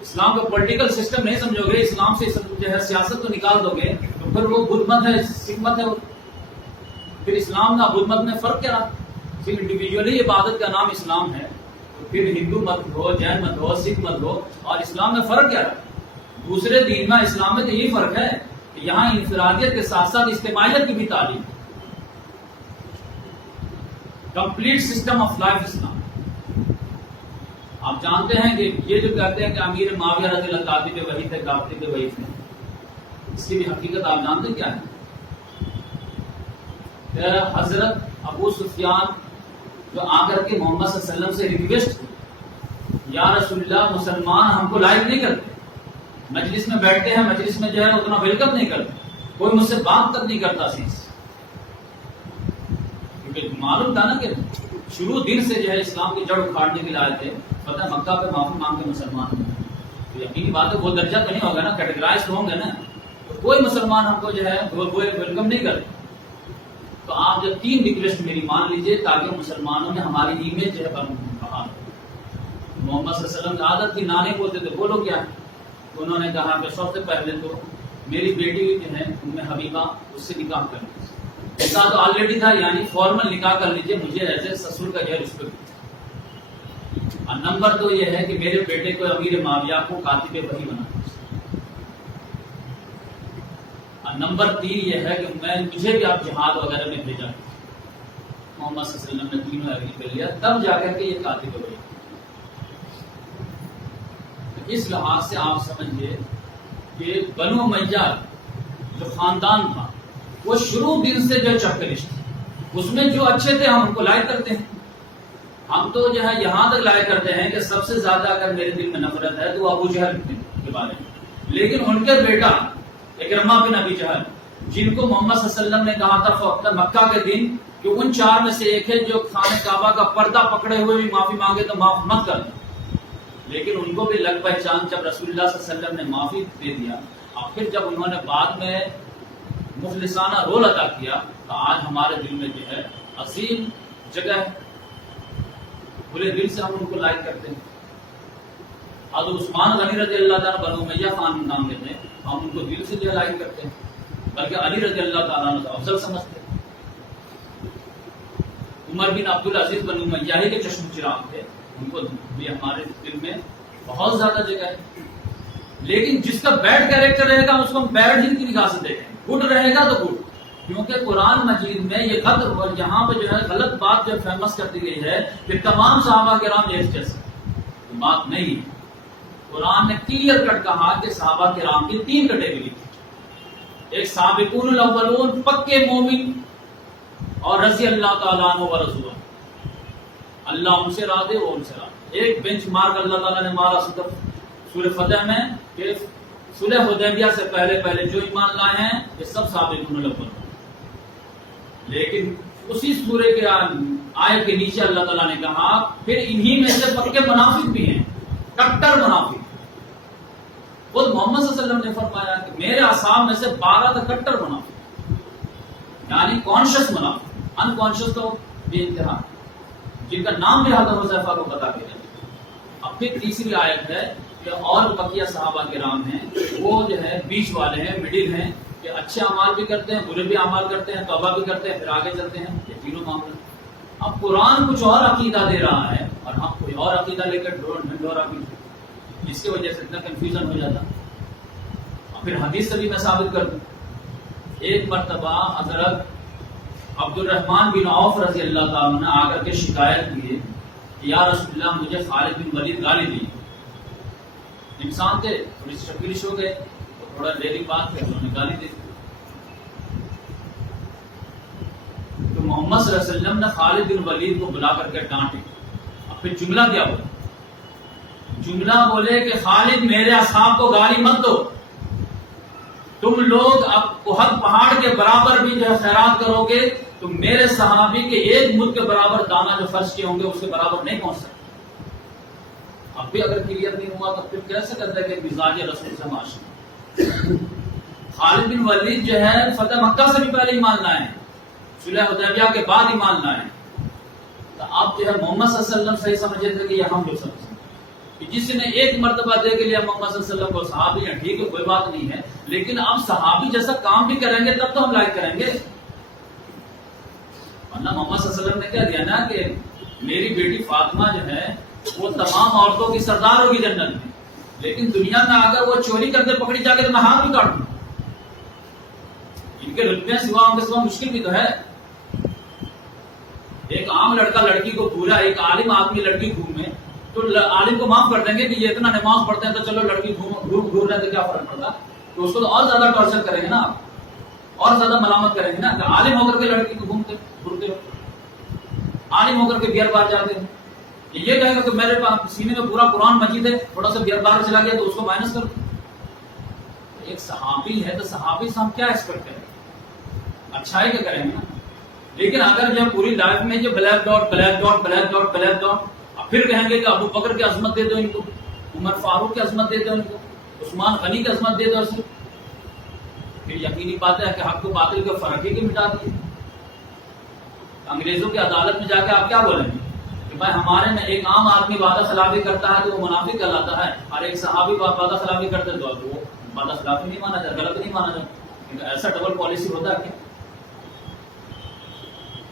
اسلام کا پولیٹیکل سسٹم نہیں سمجھو گے، اسلام سے جو ہے سیاست تو نکال دو گے تو پھر وہ بدھ مت ہے، سکھ مت ہے، پھر اسلام کا بدھ مت میں فرق کیا رہا؟ صرف انڈیویجولی عبادت کا نام اسلام ہے، تو پھر ہندو مت ہو، جین مت ہو، سکھ مت ہو، اور اسلام میں فرق کیا رہا؟ دوسرے دین میں اسلام میں تو یہی فرق ہے کہ یہاں انفرادیت کے ساتھ ساتھ اجتماعیت کی بھی تعلیم، کمپلیٹ سسٹم آف لائف اسلام۔ آپ جانتے ہیں کہ یہ جو کہتے ہیں کہ امیر معاویہ رضی اللہ کاتب وحی تھے، کاتب وحی تھے، اس کی بھی حقیقت آپ جانتے کیا ہے؟ کہ حضرت ابو سفیان جو آ کر کے محمد صلی اللہ علیہ وسلم سے ریکویسٹ کی، یا رسول اللہ مسلمان ہم کو لائک نہیں کرتے، مجلس میں بیٹھتے ہیں، مجلس میں جو ہے اتنا ویلکم نہیں کرتے، کوئی مجھ سے بات تک نہیں کرتا سی، کیونکہ معلوم تھا نا کہ شروع دن سے جو ہے اسلام کی جڑ اکھاڑنے کے لیے آئے تھے۔ پتہ ہے مکہ پہ معافی مانگ کے مسلمان ہوئے، تو یقینی بات ہے وہ درجہ تو نہیں ہوگا نا، کیٹیگرائز ہوں گے نا، تو کوئی مسلمان ہم کو جو ہے وہ ویلکم نہیں کرتے۔ تو آپ جب 3 ریکویسٹ میری مان لیجئے تاکہ مسلمانوں میں ہماری امیج جو ہے بحال ہو۔ محمد صلی اللہ علیہ وسلم کی عادت تھی، نانے بولتے تھے، بولو کیا ہے؟ تو انہوں نے کہا کہ سب سے پہلے تو میری بیٹی جو ہے ام حبیبہ، اس سے نکاح کر لیجیے، نکاح تو آلریڈی تھا، یعنی فارمل نکاح کر لیجیے، مجھے ایسے سسر کا جو ہے رسپیکٹ۔ اور نمبر 2 یہ ہے کہ میرے بیٹے کو امیر معاویہ کو کاتب وحی بنا۔ اور نمبر 3 یہ ہے کہ مجھے بھی آپ جہاد وغیرہ میں بھیجا۔ محمد صلی اللہ علیہ وسلم نے تینوں ایگری کر لیا، تب جا کر کے یہ کاتب وحی۔ اس لحاظ سے آپ سمجھیے کہ بنو امیہ جو خاندان تھا وہ شروع دن سے جو چپکلش تھا، اس میں جو اچھے تھے ہم ان کو لائق کرتے ہیں۔ ہم تو جو ہے یہاں تک لائق کرتے ہیں کہ سب سے زیادہ اگر میرے دل میں نفرت ہے تو وہ ابو جہل کے بارے میں، لیکن ان کے بیٹا اکرمہ بن ابی جہل، جن کو محمد صلی اللہ علیہ وسلم نے کہا تھا فوقت مکہ کے دن کہ ان 4 میں سے ایک ہے جو خانہ کعبہ کا پردہ پکڑے ہوئے بھی معافی مانگے تو معاف مت کر دیں، لیکن ان کو بھی لگ پہچان جب رسول اللہ صلی اللہ علیہ وسلم نے معافی دے دیا، اور پھر جب انہوں نے بعد میں مخلصانہ رول ادا کیا تو آج ہمارے دل میں جو ہے عظیم جگہ ہے، بھلے دل سے ہم ان کو لائک کرتے ہیں۔ حضرت عثمان غنی رضی اللہ تعالیٰ بنو امیہ خان نام لیتے ہیں، ہم ان کو دل سے جو لائک کرتے ہیں، بلکہ علی رضی اللہ تعالیٰ نے افضل سمجھتے ہیں۔ عمر بن عبدالعزیز بن امیہ کے چشم چراغ تھے، ان کو بھی ہمارے دل میں بہت زیادہ جگہ ہے۔ لیکن جس کا بیڈ کیریکٹر رہے گا اس کو ہم بیڈ ہی کی نگاہ سے دیکھیں، گڈ رہے گا تو گڈ، کیونکہ قرآن مجید میں یہ غلط یہاں پہ جو ہے غلط بات جو فیمس کر دی گئی ہے کہ تمام صحابہ کرام ایک جیسے، یہ بات نہیں ہے۔ قرآن نے کلیئر کٹ کہا کہ صحابہ کرام کی 3 کیٹیگری تھی، ایک سابقون الاولون پکے مومن اور رضی اللہ تعالیٰ عنہ و رضوان، اللہ ان سے راضی وہ ان سے راضی۔ ایک بینچ مارک اللہ تعالیٰ نے مارا سورہ فتح میں کہ صلح حدیبیہ سے پہلے جو ایمان لائے ہیں یہ سب سابقون الاولون۔ لیکن اسی سورہ کے آیت کے نیچے اللہ تعالیٰ نے کہا پھر انہی میں سے پکے منافق بھی ہیں، کٹر منافق۔ خود محمد صلی اللہ علیہ وسلم نے فرمایا کہ میرے اصحاب میں سے 12 تھے کٹر منافق، یعنی کانشس منافق، انکانشس تو بے انتہا، جن کا نام بھی حضرت حذیفہ کو بتا کے جائے۔ اب پھر تیسری آیت ہے کہ اور بقیہ صحابہ کرام ہیں وہ جو ہے بیچ والے ہیں، مڈل ہیں، کہ اچھے اعمال بھی کرتے ہیں، برے بھی اعمال کرتے ہیں، توبہ بھی کرتے ہیں، پھر آگے چلتے ہیں، یہ تینوں معاملے۔ اب قرآن کچھ اور عقیدہ دے رہا ہے اور ہم کوئی اور عقیدہ لے کر ڈھنڈورا بھی، جس کی وجہ سے اتنا کنفیوژن ہو جاتا۔ اور پھر حدیث سے بھی میں ثابت کر دوں، ایک مرتبہ حضرت عبد الرحمن بن عوف رضی اللہ تعالیٰ نے آ کر کے شکایت کی کہ یا رسول اللہ مجھے خالد بن ولید گالی دی۔ انسان تھے، تھوڑی شکیلش ہو گئے، تھوڑا ڈیلی بات ہے، انہوں نے گالی دی۔ تو محمد صلی اللہ علیہ وسلم نے خالد بن ولید کو بلا کر کے ڈانٹے۔ اب پھر جملہ کیا بولے؟ جملہ بولے کہ خالد میرے اصحاب کو گالی مت دو، تم لوگ اب احد پہاڑ کے برابر بھی جو ہے خیرات کرو گے تو میرے صحابی کے ایک مد کے برابر دانا جو خرچ کیے ہوں گے اس کے برابر نہیں پہنچ سکتے۔ اب بھی اگر کلیئر نہیں ہوا تو پھر کیسے کرتے کہ مزاج رسول سے معاشرہ۔ خالد بن ولید جو ہے فتح مکہ سے بھی پہلے ایمان لائے ہیں، صلح حدیبیہ کے بعد ایمان لائے ہیں۔ تو آپ جو ہے محمد صلی اللہ علیہ وسلم صحیح سمجھے تھے کہ یہ ہم لوگ سمجھتے کہ جس نے ایک مرتبہ دے کے لیا محمد صلی اللہ علیہ وسلم کو صحابی ہیں، ٹھیک ہے کوئی بات نہیں ہے، لیکن آپ صحابی جیسا کام بھی کریں گے تب تو ہم لائک کریں گے۔ ورنہ محمد صلی اللہ علیہ وسلم نے کہہ دیا نا کہ میری بیٹی فاطمہ جو ہے وہ تمام عورتوں کی سردار ہوگی جنت میں، لیکن دنیا میں اگر وہ چوری کرتے پکڑی جا کے تو میں ہاتھ بھی کاٹ دوں۔ ان کے رتبے سوا ان کے سوا مشکل بھی تو ہے۔ ایک عام لڑکا لڑکی کو پورا، ایک عالم آدمی لڑکی گھومے تو عالم کو معاف کر دیں گے کہ یہ اتنا نماز پڑھتے ہیں تو چلو لڑکی گھوم رہے تو کیا فرق پڑتا، تو اس کو تو اور زیادہ ٹارچر کریں گے نا آپ، اور زیادہ ملامت کریں گے نا کہ عالم ہو کر کے لڑکی کو گھومتے پھرتے ہو، عالم ہو کر کے بیئر بار جاتے ہیں۔ یہ کہے گا کہ میرے پاس سینے میں پورا قرآن مجید ہے، تھوڑا سا بیئر بار چلا گیا تو اس کو مائنس کر دو۔ ایک صحابی ہے تو صحابی سے ہم کیا ایکسپیکٹ کریں، اچھائی کیا کریں گے نا۔ لیکن اگر جو پوری لائف میں جو black dot black dot black dot black dot, پھر کہیں گے کہ ابو بکر کی عظمت دے دو ان کو، عمر فاروق کی عظمت دے دو ان کو، عثمان غنی کی عظمت دے دو اسے، پھر یقینی بات ہے کہ حق کو باطل کے فرق ہی کے مٹا دیے۔ انگریزوں کی عدالت میں جا کے آپ کیا بولیں گے کہ بھائی ہمارے میں ایک عام آدمی وعدہ خلافی کرتا ہے تو وہ منافق کہلاتا ہے، اور ایک صحابی وعدہ خلافی کرتے تو وہ وعدہ خلافی نہیں مانا جاتا، غلط نہیں مانا جاتا۔ ایسا ڈبل پالیسی ہوتا ہے کیا؟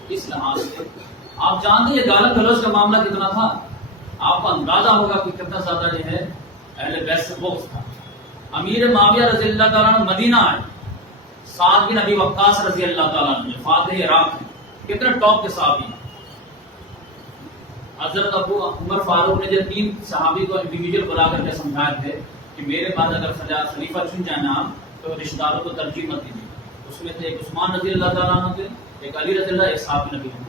اس لحاظ سے آپ جانتے ہیں یہ گالت گلوچ کا معاملہ کتنا تھا، آپ کو اندازہ ہوگا کہ کتنا زیادہ جو ہے اہل بیت سے بغض تھا۔ امیر معاویہ رضی اللہ تعالیٰ عنہ مدینہ آئے، سعد بن ابی وقاص رضی اللہ تعالیٰ عنہ فاتح عراق ہیں، کتنے ٹاپ کے صحابی ہیں۔ حضرت ابو عمر فاروق نے جو 3 صحابی کو انڈیویجول بلا کر کے سمجھائے تھے کہ میرے بعد اگر خلیفہ چن جائیں نا تو رشتہ داروں کو ترجیح مت دیجیے۔ اس میں سے ایک عثمان رضی اللہ تعالیٰ عنہ تھے، ایک علی رضی اللہ، ایک صحابی نبی کے پاس۔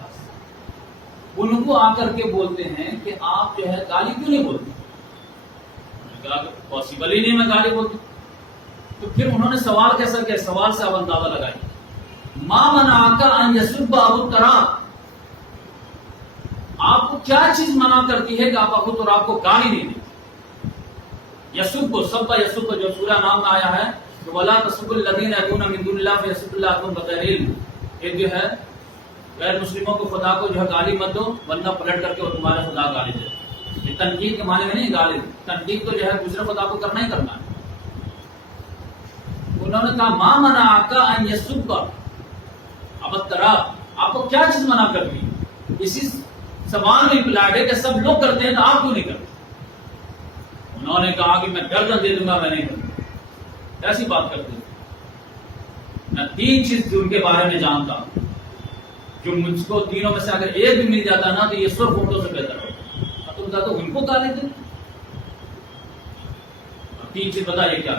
ان کو آ کر کے بولتے ہیں کہ آپ جو ہے گالی کیوں نہیں بولتے؟ پاسبل ہی نہیں میں گالی بولتی۔ تو پھر انہوں نے سوال کیسا کیا؟ سوال سے آپ اندازہ لگائی، ما منعک ان یسب ابو تراب، آپ کو کیا چیز منع کرتی ہے کہ آپ ابو تراب کو گالی نہیں دیں؟ یسب سب یسب جو سورہ نام میں آیا ہے تو وَلَا تَسُبُّوا الَّذِينَ يَدْعُونَ مِن دُونِ اللَّهِ فَيَسُبُّوا اللَّهَ عَدْوًا بِغَيْرِ عِلْمٍ. ایک جو ہے غیر مسلموں کو خدا کو جو ہے گالی مت دو ورنہ پلٹ کر کے وہ تمہارے خدا گالی دے. یہ تنقید کے معنی میں نہیں گالی، تنقید تو جو ہے دوسرے خدا کو کرنا ہی کرنا ہے. انہوں نے کہا مَا مَنَعَكَ أَن يَسُبَّ ابترا، آپ کو کیا چیز منع کر دی؟ اسی سوال میں امپلائڈ ہے کہ سب لوگ کرتے ہیں تو آپ کیوں نہیں کرتے؟ انہوں نے کہا کہ میں گردن دے دوں گا، میں نہیں کروں. ایسی بات کرتے ہیں. میں 3 چیز ان کے بارے میں جانتا ہوں جو مجھ کو تینوں میں سے اگر ایک بھی مل جاتا نا تو یہ سب فوٹو سے بہتر ہوتا. تم کہتے ہو ان کو گالی دیں. 3 چیز بتائیے کیا.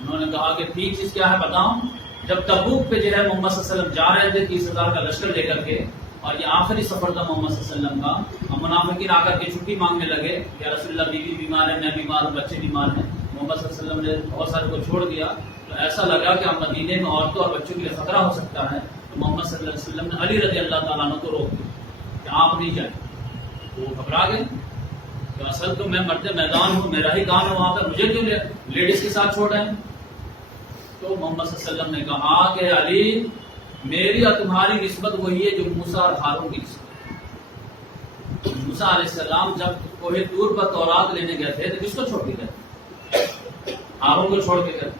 انہوں نے کہا کہ 3 چیز کیا ہے بتاؤں. جب تبوک پہ جو ہے محمد صلی اللہ علیہ وسلم جا رہے تھے 30,000 کا لشکر لے کر کے، اور یہ آخری سفر تھا محمد صلی اللہ علیہ وسلم کا، اور منافقین آ کر کے چھٹی مانگنے لگے یا رسول اللہ بیوی بیمار ہے، میں بیمار ہوں، بچے بیمار ہیں. محمد صلی اللہ علیہ وسلم نے بہت سارے کو چھوڑ دیا. تو ایسا لگا کہ اب مدینے میں عورتوں اور بچوں کے لیے خطرہ ہو سکتا ہے. تو محمد صلی اللہ علیہ وسلم نے علی رضی اللہ تعالیٰ عنہ کو روک دیا کہ آپ نہیں جائیں. وہ گھبرا گئے کہ اصل تو میں مرتے میدان ہوں، میرا ہی کام ہے وہاں پر، مجھے کیوں لیڈیز کے ساتھ چھوڑ رہے ہیں؟ تو محمد صلی اللہ علیہ وسلم نے کہا کہ علی، میری اور تمہاری نسبت وہی ہے جو موسیٰ اور ہارون کی نسبت. موسیٰ علیہ السلام جب کوہ طور پر تورات لینے گئے تھے تو کس کو چھوڑ کے گئے؟ ہارون کو چھوڑ کے گئے.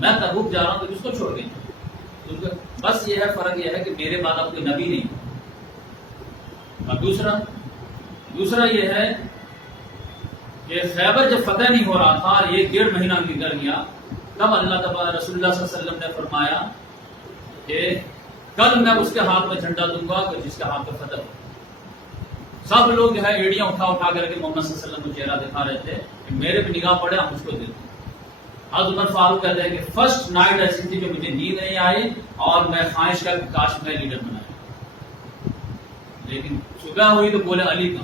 میں تبوک جا رہا ہوں تو کس کو چھوڑ کے گئے؟ بس یہ ہے فرق، یہ ہے کہ میرے بعد اب کوئی نبی نہیں. اور دوسرا یہ ہے کہ خیبر جب فتح نہیں ہو رہا تھا اور 1.5 مہینہ نکل گیا، تب اللہ تعالیٰ رسول اللہ صلی اللہ علیہ وسلم نے فرمایا کہ کل میں اس کے ہاتھ میں جھنڈا دوں گا کہ جس کے ہاتھ میں فتح ہو. سب لوگ جو ہے ایڑیاں اٹھا کر کے محمد صلی اللہ علیہ وسلم کو چہرہ دکھا رہے تھے کہ میرے پہ نگاہ پڑے ہم اس کو دے دیں. حضرت عمر فاروق کہتے ہیں کہ فرسٹ نائٹ ایسی تھی جو مجھے نیند نہیں آئی اور میں خواہش کر کے کاش میں لیڈر بنایا. لیکن صبح ہوئی تو بولے علی کا،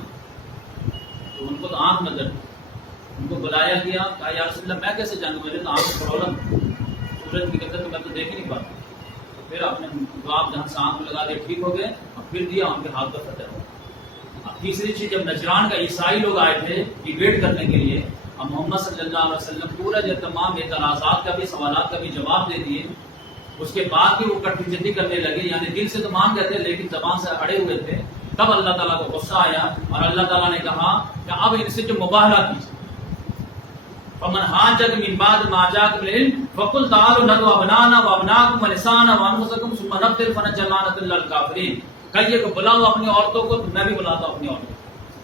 تو ان کو تو آنکھ میں درد. ان کو بلایا گیا، کہا یا رسول اللہ میں کیسے جانوں، میرے تو آنکھ میں پرابلم، سورج نکلتا تو میں تو دیکھ ہی نہیں پاتا. تو پھر آپ نے آپ جہاں سے آنکھ لگا دے ٹھیک ہو گئے اور پھر دیا ان کے ہاتھ پر فتح ہو. اب تیسری چیز، جب نجران کا عیسائی لوگ آئے تھے ڈیبیٹ کرنے کے لیے، اب محمد صلی اللہ علیہ وسلم پورا جو تمام اعتراضات کا بھی سوالات کا بھی جواب دے دیے. اس کے بعد بھی وہ کٹھی جدی کرنے لگے، یعنی دل سے تو مان گئے تھے لیکن زبان سے اڑے ہوئے تھے. تب اللہ تعالیٰ کو غصہ آیا اور اللہ تعالیٰ نے کہا کہ اب ان سے جو مباہلہ کیجیے. فمن حاجک من بعد ما جاءک من العلم فقل تعالوا ندعو ابناءنا وابناءکم ونساءنا وانفسکم ثم نبتهل فنجعل لعنة الله للکافرین. کہیے کہ بلاؤ اپنی عورتوں کو تو میں بھی بلاتا ہوں اپنی عورتوں کو،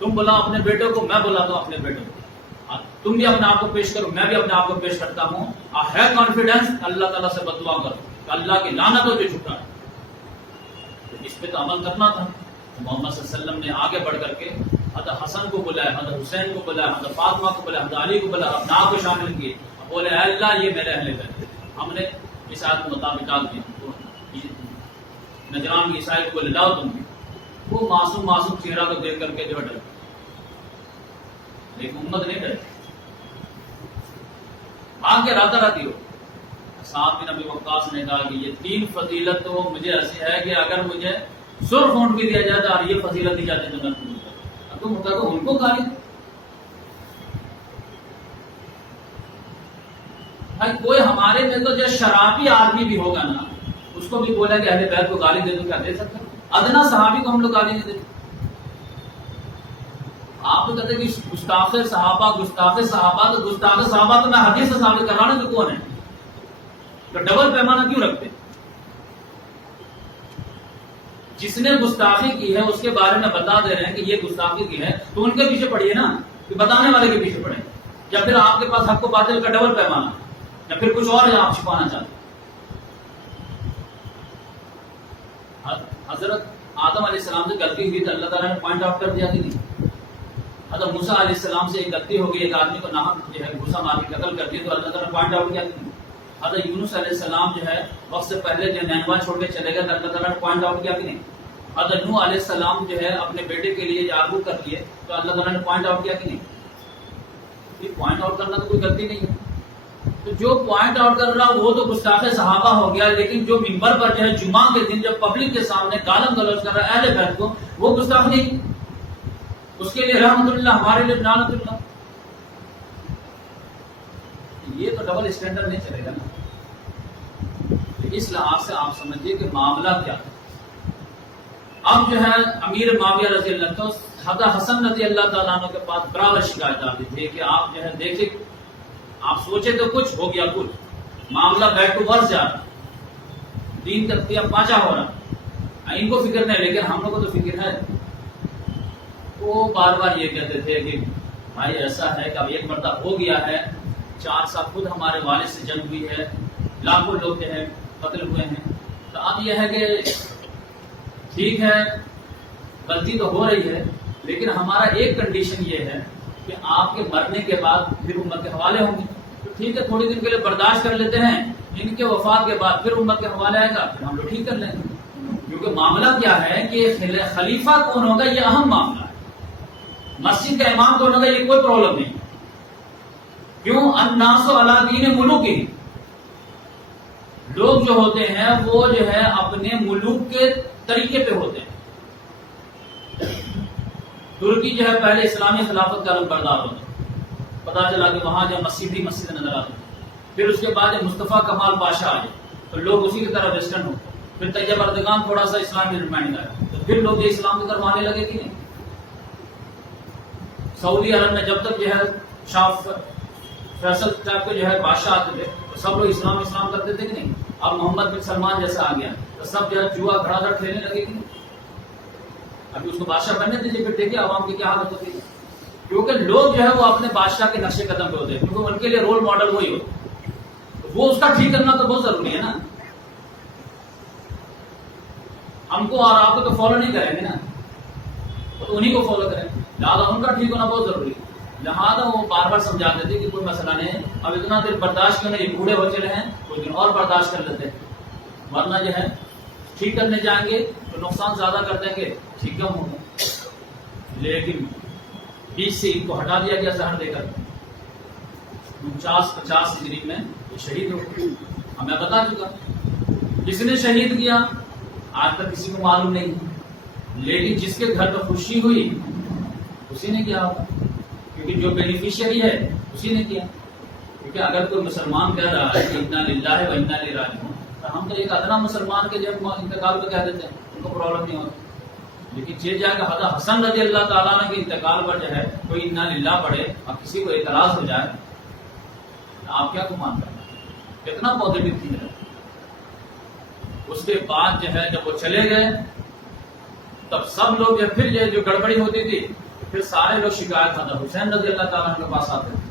تم بلاؤ اپنے بیٹوں کو میں بلاتا ہوں اپنے بیٹوں کو، تم بھی اپنے آپ کو پیش کرو میں بھی اپنے آپ کو پیش کرتا ہوں. ہے کانفیڈنس اللہ تعالیٰ سے بددعا کرو کہ اللہ کی لعنت ہو جو جھکا ہے. اس پہ تو عمل کرنا تھا. محمد صلی اللہ علیہ وسلم نے آگے بڑھ کر کے حضرت حسن کو بلایا، حضرت حسین کو بلایا، حضرت فاطمہ کو بلایا، حضرت علی کو بلایا، اپنا کو شامل کیے. بولے اے اللہ یہ میرے اہل بیت. ہم نے اس آیت کے مطابق کیا. نجران کی عیسائی کو بولے لاؤ تم بھی. وہ معصوم چہرہ کو دیکھ کر کے جو ڈر، لیکن امت نہیں ڈرے. آگے راتا راتی ہو. صاحب بن ابی وقاص نے کہا کہ یہ 3 فضیلت تو مجھے ایسی ہے کہ اگر مجھے سرخ اونٹ بھی دیا جاتا اور یہ فضیلت دی جاتی تو میں تم ہوتا تو ان کو گالی. بھائی کوئی ہمارے میں تو جو شرابی آدمی بھی ہوگا نا اس کو بھی بولا کہ اہل بیت کو گالی دے دو، کیا دے سکتے؟ ادنا صحابی کو ہم لوگ گالی نہیں دیتے. آپ تو کہتے ہیں کہ گستاخ صحابہ تو گستاخ صحابہ تو میں حدیث سے ثابت کر رہا ہوں کہ کون ہے، تو ڈبل پیمانہ کیوں رکھتے؟ جس نے گستاخی کی ہے اس کے بارے میں بتا دے رہے ہیں کہ یہ گستاخی کی ہے تو ان کے پیچھے پڑیے نا، کہ بتانے والے کے پیچھے پڑے. یا پھر آپ کے پاس حق و باطل کا ڈبل پیمانہ، یا پھر کچھ اور آپ چھپانا چاہتے. حضرت آدم علیہ السلام سے غلطی ہوئی تو اللہ تعالیٰ نے پوائنٹ آؤٹ کر دیا کہ نہیں. حضرت موسیٰ علیہ السلام سے ایک غلطی ہو گئی، ایک آدمی کو ناحق جو ہے گھوسا مار کے قتل کر دیا تو اللہ تعالیٰ نے پوائنٹ آؤٹ کیا کہ نہیں. حضرت یونس علیہ السلام جو ہے وقت سے پہلے جو نینوا چھوڑ کے چلے گئے تو اللہ تعالیٰ نے پوائنٹ آؤٹ کیا کہ نہیں. حضرت نوح علیہ السلام جو ہے اپنے بیٹے کے لیے آرزو کر لیے تو اللہ تعالیٰ نے پوائنٹ آؤٹ کیا کہ نہیں. یہ پوائنٹ آؤٹ کرنا تو کوئی غلطی نہیں ہے. تو جو پوائنٹ آؤٹ کر رہا وہ تو گستاخ صحابہ ہو گیا، لیکن جو ممبر پر جو ہے جمعہ کے دن جب پبلک کے سامنے گالم گلوچ کر رہا ہے اہل بیت کو، وہ گستاخ نہیں. اس کے لیے رحمت اللہ، ہمارے لیے لعنت اللہ. یہ تو ڈبل اسٹینڈرڈ نہیں چلے گا نا. اس لحاظ سے آپ سمجھیے کہ معاملہ کیا ہے. اب جو ہے امیر معاویہ رضی اللہ عنہ حضرت حسن رضی اللہ تعالیٰ عنہ کے پاس برابر شکایت آتی تھی کہ آپ جو ہے دیکھیں آپ سوچے تو کچھ ہو گیا کچھ, معاملہ بیک ٹو ورس جا رہا, دین کا پاچا ہو رہا, ان کو فکر نہیں لیکن ہم لوگ کو تو فکر ہے. وہ بار بار یہ کہتے تھے کہ بھائی ایسا ہے کہ اب ایک مرتبہ ہو گیا ہے, 4 سال خود ہمارے والد سے جنگ ہوئی ہے, لاکھوں لوگ جو ہے قتل ہوئے ہیں, تو اب یہ ہے کہ ٹھیک ہے غلطی تو ہو رہی ہے لیکن ہمارا ایک کنڈیشن یہ ہے کہ آپ کے مرنے کے بعد پھر امت کے حوالے ہوں گے, تو ٹھیک ہے تھوڑی دن کے لیے برداشت کر لیتے ہیں, ان کے وفات کے بعد پھر امت کے حوالے آئے گا پھر ہم لوگ ٹھیک کر لیں گے. کیونکہ معاملہ کیا ہے کہ خلیفہ کون ہوگا یہ اہم معاملہ ہے, مسجد کا امام کون ہوگا یہ کوئی پرابلم نہیں. کیوں؟ الناس علی دین ملوکہم, لوگ جو ہوتے ہیں وہ جو ہے اپنے ملوک کے طریقے پہ ہوتے ہیں. ترکی جو ہے پہلے اسلامی خلافت کا بردار ہوتا, پتا چلا کہ وہاں جو مسجد نظر آتی, پھر اس کے بعد مصطفیٰ کمال پاشا آ گئے تو لوگ اسی کی طرف ویسٹرن ہو, پھر طیب اردگان تھوڑا سا اسلامی ریمائنڈ آیا تو پھر لوگ یہ اسلام کی طرف آنے لگے کہ نہیں. سعودی عرب میں جب تک جو ہے شاہ فیصل صاحب کے جو ہے بادشاہ آتے تھے تو سب لوگ اسلام کرتے تھے کہ نہیں. اب محمد بن سلمان جیسا آ گیا تو سب جو ہے جوا گھڑا دھڑ کھیلنے لگے کہ نہیں. ابھی اس کو بادشاہ بننے دیجیے پھر دیکھیے عوام کی کیا حالت ہوتی ہے. کیونکہ لوگ جو ہے وہ اپنے بادشاہ کے نقشے قدم پہ ہوتے ہیں, کیونکہ ان کے لیے رول ماڈل وہی ہوتا, وہ اس کا ٹھیک کرنا تو بہت ضروری ہے نا. ہم کو اور آپ کو تو فالو نہیں کریں گے نا, تو انہیں کو فالو کریں, لہٰذا ان کا ٹھیک ہونا بہت ضروری ہے. لہٰذا وہ بار بار سمجھاتے تھے کہ کوئی مسئلہ نہیں, اب اتنا دیر برداشت کرنے یہ بوڑھے ہو چلے ہیں, کچھ دن اور برداشت کر لیتے ہیں, ورنہ جو ہے ٹھیک کرنے جائیں گے تو نقصان زیادہ کر دیں گے, ٹھیک کم ہوگا. لیکن بیچ سے ان کو ہٹا دیا گیا زہر دے کر. 49-50 ہجری میں یہ شہید ہو گئے. ہمیں بتا چکا جس نے شہید کیا آج تک کسی کو معلوم نہیں, لیکن جس کے گھر میں خوشی ہوئی اسی نے کیا ہوگا, کیونکہ جو بینیفیشری ہے اسی نے کیا. کیونکہ اگر کوئی مسلمان کہہ رہا ہے کہ انا للہ و انا الیہ راجعون, تو ہم تو ایک ادنا مسلمان کے جب انتقال پہ کہہ دیتے ہیں ان کو پرابلم نہیں ہوتی. لیکن یہ جائے کہ حضرت حسن رضی اللہ تعالیٰ عنہ کے انتقال پر جو ہے کوئی انا للہ پڑھے اور کسی کو اعتراض ہو جائے, آپ کیا گمان کرنا, کتنا پازیٹو تھی ہے. اس کے بعد جو ہے جب وہ چلے گئے تب سب لوگ جو پھر جو گڑبڑی ہوتی تھی پھر سارے لوگ شکایت حضرت حسین رضی اللہ تعالیٰ عنہ کے پاس آتے تھے.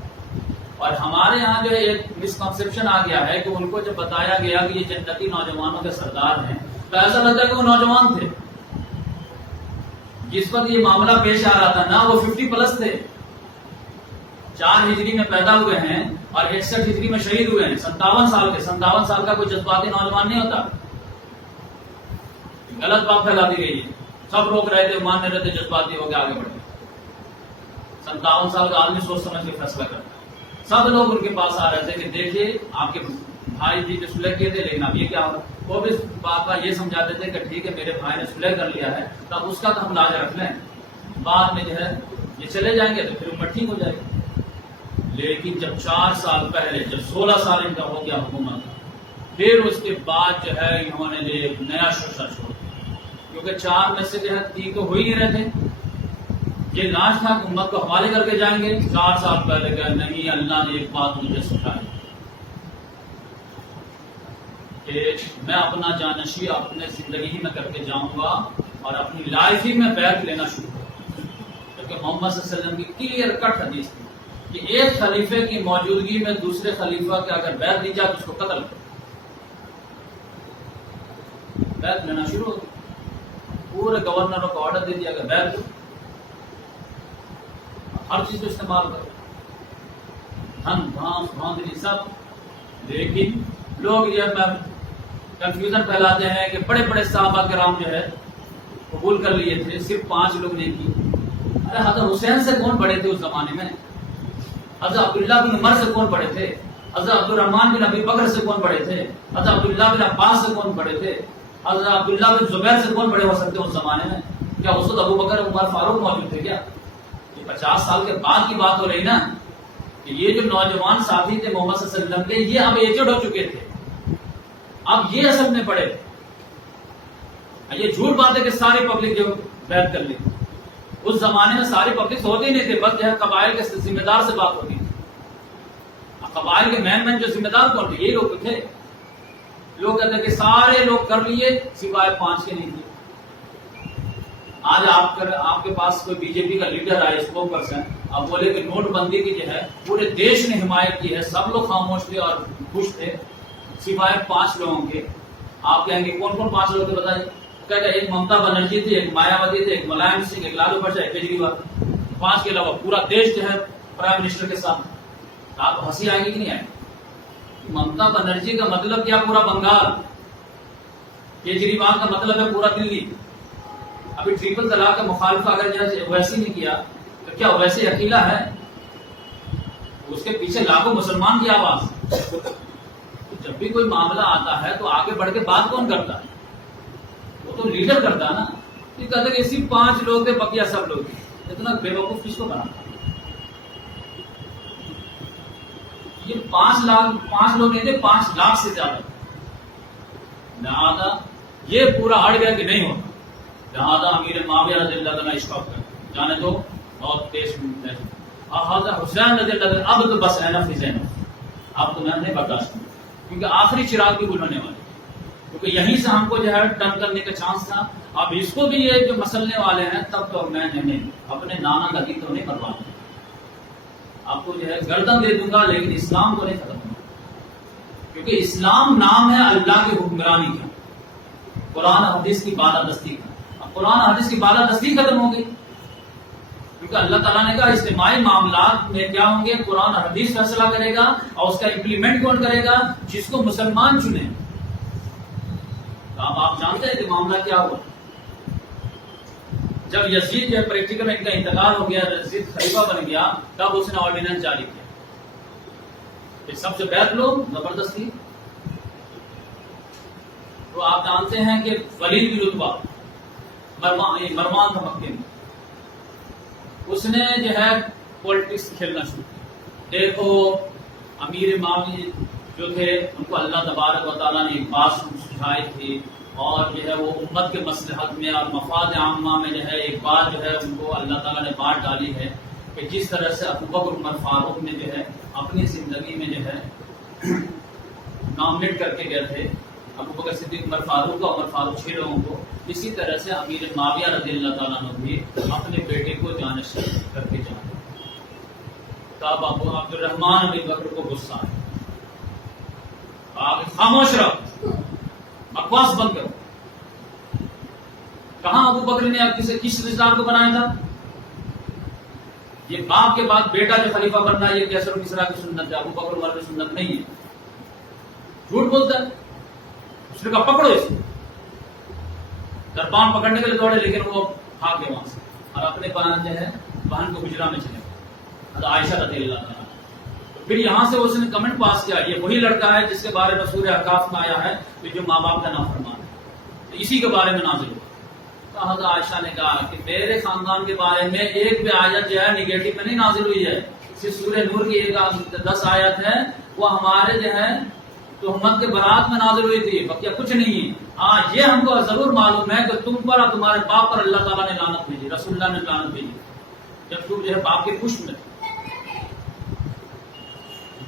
اور ہمارے یہاں جو ایک مسکنسپشن آ گیا ہے کہ ان کو جب بتایا گیا کہ یہ جنتی نوجوانوں کے سردار ہیں تو ایسا لگتا ہے کہ وہ نوجوان تھے. جس وقت یہ معاملہ پیش آ رہا تھا نا وہ 50+ تھے, 4 ہجری میں پیدا ہوئے ہیں اور 61 ہجری میں شہید ہوئے ہیں. 57 سال کے, 57 سال کا کوئی جذباتی نوجوان نہیں ہوتا. غلط بات پھیلا دی گئی ہے, سب روک رہے تھے, ماننے رہتے, جذباتی ہو کے آگے بڑھ گئے. 57 سال کا آدمی سوچ سمجھ کے فیصلہ کرتا. سب لوگ ان کے پاس آ رہے تھے کہ دیکھیے آپ کے بھائی جی جو صلح کیے تھے, لیکن اب یہ کیا ہوگا. وہ بھی بات بات یہ سمجھاتے تھے کہ ٹھیک ہے میرے بھائی نے صلح کر لیا ہے تو اب اس کا تو ہم لاج رکھ لیں, بعد میں جو ہے یہ چلے جائیں گے تو پھر امت ٹھیک ہو جائے گی. لیکن جب 4 سال پہلے جب 16 سال ان کا ہو گیا حکومت, پھر اس کے بعد جو ہے انہوں نے ایک نیا شوشہ چھوڑ دیا, کیونکہ 4 میں سے جو ہے 3 تو ہو ہی نہیں رہے تھے. یہ لاش تھا امت کو حوالے کر کے جائیں گے. 4 سال پہلے کہ نہیں, اللہ نے ایک بات مجھے سکھائی کہ میں اپنا جانشی اپنے زندگی ہی میں کر کے جاؤں گا اور اپنی لائف ہی میں بیعت لینا شروع کروں. کیونکہ محمد صلی اللہ علیہ وسلم کی کلیئر کٹ حدیث تھی کہ ایک خلیفے کی موجودگی میں دوسرے خلیفہ کے اگر بیعت دی جائے تو اس کو قتل کرو. بیعت لینا شروع ہو گئی. پورے گورنروں کو آرڈر دے دیا کہ بیعت دو, ہر چیز کو استعمال کرو, دھن بھانس دھاندلی سب. لیکن لوگ یہ کنفیوژن پھیلاتے ہیں کہ بڑے بڑے صحابہ کرام جو ہے قبول کر لیے تھے, صرف 5 لوگ نے کی. ارے حضرت حسین سے کون بڑے تھے اس زمانے میں؟ حضرت عبداللہ بن عمر سے کون بڑے تھے؟ حضرت عبد الرحمن بن ابی بکر سے کون بڑے تھے؟ حضرت عبداللہ بن عباس سے کون بڑے تھے؟ حضرت عبداللہ بن زبیر سے کون بڑے ہو سکتے اس زمانے میں؟ کیا اس وقت ابو بکر عمر فاروق موجود تھے کیا؟ 50 سال کے بعد کی بات ہو رہی نا, کہ یہ جو نوجوان ساتھی تھے محمد صلی اللہ علیہ وسلم کے, یہ اب ایجڈ ہو چکے تھے. اب یہ اصل میں پڑے، یہ جھوٹ بات ہے کہ ساری پبلک جو بیعت کر لی، اس زمانے میں ساری پبلک ہوتے ہی نہیں تھے، بس جو ہے قبائل کے ذمہ دار سے بات ہوتی تھی۔ قبائل کے مین جو ذمہ دار کون تھے؟ یہ لوگ تھے۔ لوگ کہتے ہیں کہ سارے لوگ کر لیے سوائے 5 کے نہیں تھے۔ آج آپ کے پاس کوئی بی جے پی کا لیڈر آئے، اسپوک پرسن، اب بولے کہ نوٹ بندی کی جو ہے پورے دیش نے حمایت کی ہے، سب لوگ خاموش تھے اور خوش تھے سوائے 5 لوگوں کے۔ آپ کہیں گے کون کون 5 لوگ تھے بتائیے؟ کہتے ہیں ایک ممتا بنرجی تھی، ایک مایاوتی تھی، ایک ملائم سنگھ، ایک لالو پرساد، ایک کیجریوال۔ 5 کے علاوہ پورا دیش جو ہے پرائم منسٹر کے ساتھ۔ آپ کو ہنسی آئے گی کہ نہیں آئے گی؟ ممتا بنرجی کا مطلب کیا پورا بنگال، کیجریوال کا مطلب ہے پورا دلی۔ ابھی ٹریپل طلاق کا مخالف اگر ویسے نہیں کیا تو کیا ویسے اکیلا ہے؟ اس کے پیچھے لاکھوں مسلمان کی آواز۔ جب بھی کوئی معاملہ آتا ہے تو آگے بڑھ کے بات کون کرتا ہے؟ وہ تو لیڈر کرتا ہے نا۔ یہ کہتے کہ صرف 5 لوگ تھے، بقیہ سب لوگ تھے۔ اتنا بے وقوف کس کو بناتا؟ یہ 5 لوگ نہیں تھے، 5 لاکھ سے زیادہ۔ لہٰذا یہ پورا ہٹ گیا کہ نہیں ہوتا، لہٰذا امیر معاویہ رضی اللہ عنہ اسٹاپ کر جانے دو اور دیش میں حسین رضی اللہ عنہ اب تو بس ہے نا فضین، اب تو میں نہیں برداشت کروں، کیونکہ آخری چراغ بھی بلوانے والے، کیونکہ یہیں سے ہم کو جو ہے ٹرن کرنے کا چانس تھا۔ اب اس کو بھی یہ جو مسلنے والے ہیں، تب تو میں نہیں اپنے نانا دادی تو نہیں مروا دوں، آپ کو جو ہے گردن دے دوں گا، لیکن اسلام کو نہیں ختم کروں گا، کیونکہ اسلام نام ہے اللہ کی حکمرانی کا، قرآن حدیث کی بالادستی کا۔ اب قرآن حدیث کی بالادستی ختم ہوگی، کیونکہ اللہ تعالیٰ نے کہا اجتماعی معاملات میں کیا ہوں گے، قرآن حدیث فیصلہ کرے گا، اور اس کا امپلیمنٹ کون کرے گا؟ جس کو مسلمان چنے۔ تو اب آپ جانتے ہیں کہ معاملہ کیا ہوا جب یزید جو ہے پریکٹیکل میں ان کا انتقال ہو گیا، یزید خلیفہ بن گیا، تب اس نے آرڈیننس جاری کیا کہ سب سے بیعت لو زبردستی۔ تو آپ جانتے ہیں کہ ولید بن عتبہ مروان کا مکی میں، اس نے جو ہے پولیٹکس کھیلنا شروع کیا۔ دیکھو امیر معاویہ جو تھے ان کو اللہ تبارک و تعالیٰ نے ایک بات سکھائی تھی، اور جو ہے وہ امت کے مصلحت میں اور مفاد عامہ میں جو ہے ایک بات جو ہے ان کو اللہ تعالیٰ نے بات ڈالی ہے کہ جس طرح سے ابوبکر عمر فاروق نے جو ہے اپنی زندگی میں جو ہے نامنیٹ کر کے گئے تھے ابوبکر صدیق عمر فاروق کا، عمر فاروق 6 لوگوں کو، اسی طرح سے امیر معاویہ رضی اللہ تعالیٰ عنہ بھی اپنے بیٹے کو جانشین کر کے جانا۔ تب ابو عبد الرحمن ابی بکر کو غصہ آیا، آپ خاموش رہو، بکواس بند کرو۔ کہاں ابو بکر نے اب کس رشتہ کو بنایا تھا؟ یہ باپ کے بعد بیٹا جو خلیفہ بننا ہے، یہ کیسر و کسریٰ کی سنت ہے، ابو بکر عمر کی سنت نہیں ہے۔ جھوٹ بولتا ہے، اس نے کہا پکڑو اس کو۔ دربان پکڑنے کے لیے دوڑے، لیکن وہ بھاگ گئے وہاں سے، اور اپنے بہن کو حجرہ میں چلے گئے، عائشہ رضی اللہ عنہا۔ پھر یہاں سے اس نے کمنٹ پاس کیا، یہ وہی لڑکا ہے جس کے بارے میں سورہ احقاف میں آیا ہے کہ جو ماں باپ کا نافرمان ہے، اسی کے بارے میں نازل ہوا۔ تو حضرت عائشہ نے کہا کہ میرے خاندان کے بارے میں ایک بھی آیت جو ہے نگیٹو میں نہیں نازل ہوئی ہے، صرف سورہ نور کی 10 آیت ہے، وہ ہمارے جو ہے تہمت کے برات میں نازل ہوئی تھی، بقیہ کچھ نہیں۔ ہاں یہ ہم کو ضرور معلوم ہے کہ تم پر اور تمہارے باپ پر اللہ تعالیٰ نے لعنت بھیجی، رسول اللہ نے لعنت بھیجی جب تم جو ہے باپ کے پشت میں تھے۔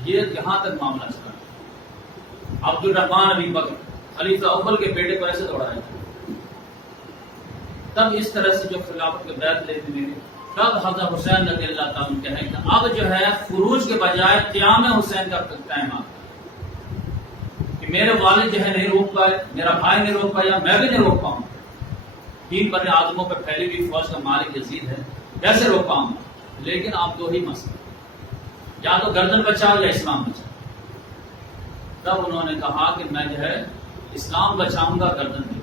یہ یہاں تک معاملہ چلا۔ عبد الرحمن ابی بکر خلیفہ اول کے بیٹے کو ایسے دوڑایا، تب اس طرح سے جو خلافت کے بیعت لیتے ہیں، تب حضرت حسین رضی اللہ تعالیٰ عنہ کہیں کہ اب جو ہے خروج کے بجائے قیام حسین کا ٹائم آتا کہ میرے والد جو ہے نہیں روک پائے، میرا بھائی نہیں روک پایا، میں بھی نہیں روک پاؤں۔ 3 بر اعظموں پہ پھیلی ہوئی فوج کا مالک یزید ہے، کیسے روک پاؤں گا؟ لیکن آپ 2 ہی مسئلے، یا تو گردن بچاؤ یا اسلام بچاؤ۔ تب انہوں نے کہا کہ میں جو ہے اسلام بچاؤں گا، گردن دے،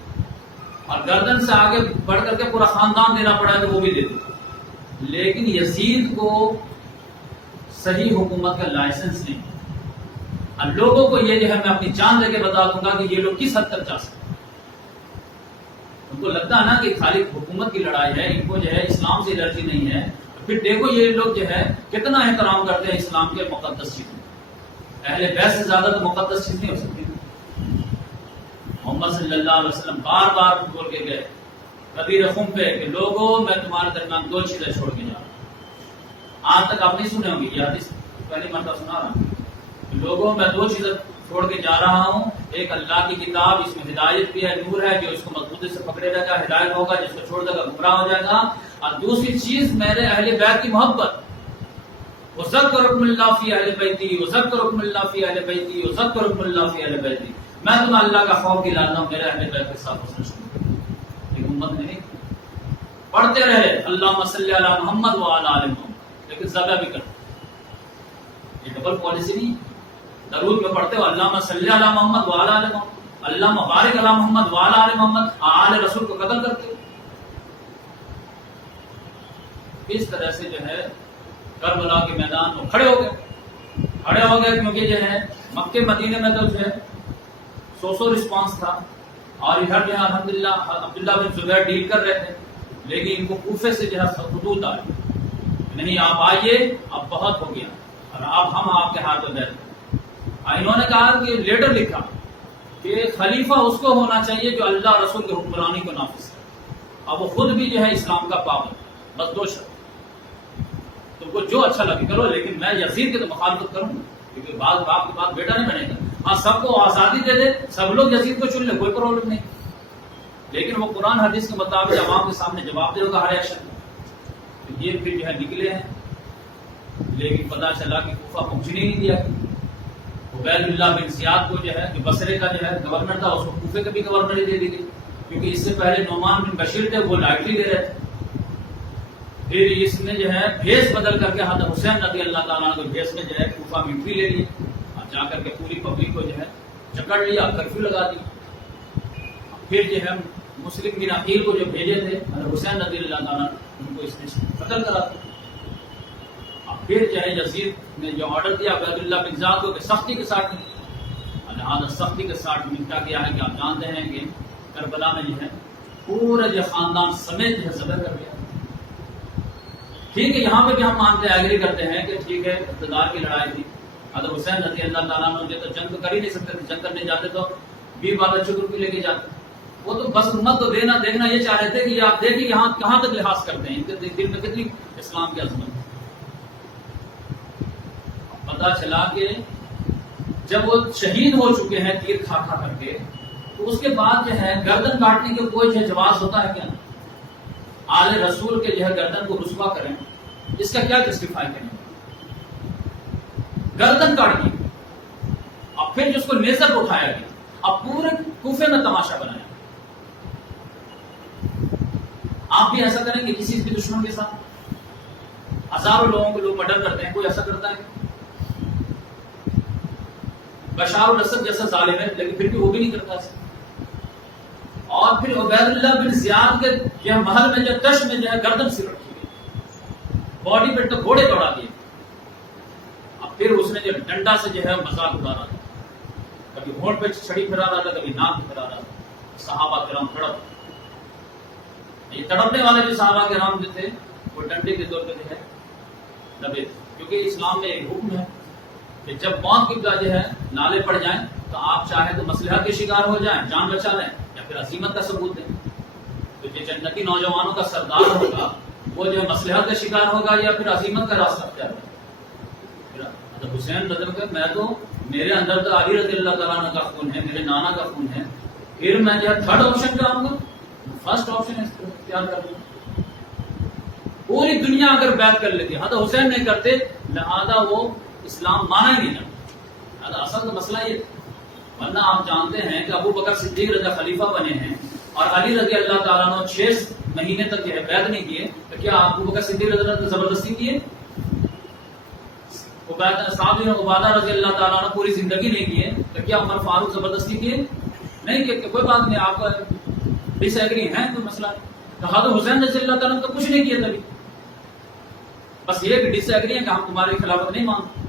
اور گردن سے آگے بڑھ کر کے پورا خاندان دینا پڑا ہے تو وہ بھی دے دوں، لیکن یزید کو صحیح حکومت کا لائسنس نہیں، اور لوگوں کو یہ جو ہے میں اپنی جان دے کے بتا دوں گا کہ یہ لوگ کس حد تک جا سکتے ہیں۔ ان کو لگتا ہے نا کہ خالی حکومت کی لڑائی ہے، ان کو جو ہے اسلام سے الرجی نہیں ہے، پھر دیکھو یہ لوگ جو ہے کتنا احترام کرتے ہیں اسلام کے مقدس چیزوں، اہل بیت سے زیادہ تو مقدس چیز نہیں ہو سکتی۔ محمد صلی اللہ علیہ وسلم بار بار بول کے گئے غدیر خم پہ کہ لوگوں میں تمہارے درمیان دو چیزیں چھوڑ کے جا رہا ہوں. آج تک آپ نہیں سنے ہوں گے یہ حدیث پہلی مرتبہ سنا رہا ہوں. لوگوں میں دو چیزیں چھوڑ کے جا رہا ہوں, ایک اللہ کی کتاب, اس میں ہدایت بھی ہے, نور ہے, جو اس کو مضبوطی سے پکڑے رہے گا ہدایت ہوگا, جس کو چھوڑ دے گا گمراہ ہو جائے گا. اور دوسری چیز میرے اہل بیت کی محبت. وذکرکم اللہ فی اہل بیتی, وذکرکم اللہ فی اہل بیتی, وذکرکم اللہ فی اہل بیتی. میں تمہیں اللہ کا خوف دلاتا ہوں میرے اہل بیت کے ساتھ حسن شروع. ایک امت نے نہیں پڑھتے رہے اللہم صلی علی محمد وعلی آل محمد, لیکن ذبح بھی کرتے. یہ ڈبل پالیسی نہیں. درود میں پڑھتے ہو اللہم صلی علی محمد وعلی آل محمد, اللہ مبارک علی محمد وعلی آل محمد, آل رسول کو قتل کرتے ہو. اس طرح سے جو ہے کربلا کے میدان میں کھڑے ہو گئے کیونکہ جو ہے مکے مدینے میں تو جو ہے سو رسپانس تھا, اور ادھر جو ہے الحمدللہ عبداللہ بن زبیر ڈیل کر رہے تھے, لیکن ان کو کوفے سے جو ہے خطوط آئے, نہیں آپ آئیے, اب بہت ہو گیا, اور اب ہم آپ کے ہاتھ میں بیٹھے. انہوں نے کہا کہ لیٹر لکھا کہ خلیفہ اس کو ہونا چاہیے جو اللہ رسول کی حکمرانی کو نافذ کرے, اب وہ خود بھی جو ہے اسلام کا پابند, بس دو شرط, تم کو جو اچھا لگے کرو, لیکن میں یزید کی تو مخالفت کروں گا, کیونکہ بعض باپ کے بعد بیٹا نہیں بنے گا. ہاں سب کو آزادی دے دے, سب لوگ یزید کو چن لے, کوئی پرابلم نہیں, لیکن وہ قرآن حدیث کے مطابق عوام کے سامنے جواب دے ہوگا ہر ایکشن. یہ پھر جو ہے نکلے ہیں, لیکن پتا چلا کہ کوفہ پہنچنے نہیں دیا. عبید اللہ بن زیاد کو جو ہے جو بصرے کا جو ہے گورنر تھا, اس کو کوفے کا بھی گورنر ہی دے دی گئی, کیونکہ اس سے پہلے نعمان بن بشیر تھے, وہ لائٹلی دے رہے تھے. پھر اس نے جو ہے بھیس بدل کر کے حضرت حسین رضی اللہ تعالیٰ کو بھیس میں جو ہے کوفہ میں انٹری لے لی, اور جا کر کے پوری پبلک کو جو ہے جکڑ لیا, کرفیو لگا دی. پھر جو ہے مسلم بن عقیل کو جو بھیجے تھے حضرت حسین رضی اللہ تعالیٰ, ان کو اس نے قتل کرا دیا. پھر جو ہے یزید نے جو آرڈر دیا عبید اللہ بن زیاد کو کہ سختی کے ساتھ, لہٰذا سختی کے ساتھ نمٹا کیا ہے کہ آپ جانتے ہیں کہ کربلا میں جو ہے پورے جو خاندان سمیت جو ہے ذبح کر دیا. ٹھیک ہے, یہاں پہ بھی ہم مانتے ہیں, ایگری کرتے ہیں کہ ٹھیک ہے اقتدار کی لڑائی تھی, حضرت حسین رضی اللہ تعالیٰ نے تو جنگ تو کر ہی نہیں سکتے تھے, جنگ کرنے جاتے تو 20 بال بچوں کو لے کے جاتے. وہ تو بس امت کو دیکھنا یہ چاہ رہے تھے کہ آپ دیکھیں یہاں کہاں تک لحاظ کرتے ہیں, ان کے دل میں کتنی اسلام کی عظمت. پتا چلا کہ جب وہ شہید ہو چکے ہیں تیر کھا کر کے, تو اس کے بعد جو ہے گردن کاٹنے کے کوئی جو جواز ہوتا ہے کیا؟ آل رسول کے جو ہے گردن کو رسوا کریں, اس کا کیا جسٹیفائی کریں؟ گردن کاٹ دی, اور پھر جس کو نیزر کو اٹھایا گیا, اب پورے کوفے میں تماشا بنایا. آپ بھی ایسا کریں گے کسی بھی دشمن کے ساتھ؟ ہزاروں لوگوں کو لوگ مرڈر کرتے ہیں, کوئی ایسا کرتا ہے؟ بشار الاسد جیسا ظالم ہے, لیکن پھر بھی وہ بھی نہیں کرتا ایسا. اور پھر عبید اللہ بن زیاد کے جو ہے محل میں جو تش میں جو ہے گردن سے رکھی گئی, باڈی پہ تو گھوڑے دوڑا دیے. اب پھر اس نے جو ڈنڈا سے جو ہے مذاق اڑا رہا تھا, کبھی ہونٹ پہ چھڑی پھرا رہا تھا, کبھی ناک پھرا رہا تھا. صحابہ کرام تڑپ, یہ تڑپنے والے بھی صحابہ کرام جو تھے وہ ڈنڈے کے طور پہ جو ہے دبے, کیونکہ اسلام میں ایک حکم ہے کہ جب موت کی جو ہے نالے پڑ جائیں تو آپ چاہے تو مصلحت کے شکار ہو جائیں, جان بچا لیں, یا پھر عزیمت کا ثبوت دیں. تو جو جنتی نوجوانوں کا سردار ہوگا وہ جو مصلحت کا شکار ہوگا یا پھر عزیمت کا راستہ اختیار ہوگا. حضرت حسین رضی اللہ, میں تو میرے اندر تو علی رضی اللہ تعالیٰ عنہ کا خون ہے, میرے نانا کا خون ہے, پھر میں جو ہے تھرڈ آپشن پہ آؤں گا, فرسٹ آپشن اختیار کر لوں. پوری دنیا اگر بیعت کر لیتی, حضرت حسین نہیں کرتے, لہذا وہ اسلام مانا ہی نہیں جاتا. اصل تو مسئلہ یہ, ورنہ آپ جانتے ہیں کہ ابو بکر صدیق رضی خلیفہ بنے ہیں اور علی رضی اللہ تعالیٰ نے 6 مہینے تک جو ہے بیعت نہیں کیے, تو کیا ابو بکر صدیق رضی اللہ نے زبردستی کیے؟ صاحب عبادہ رضی اللہ تعالیٰ نے پوری زندگی نہیں کیے, تو کیا عمر فاروق زبردستی کیے؟ نہیں کہ کوئی بات نہیں, آپ کا ڈس ایگری ہے کوئی مسئلہ, تو حضرت حسین رضی اللہ تعالیٰ نے تو کچھ نہیں کیا کبھی, بس یہ کہ ڈس ایگری ہے کہ ہم تمہاری خلافت نہیں مانتے.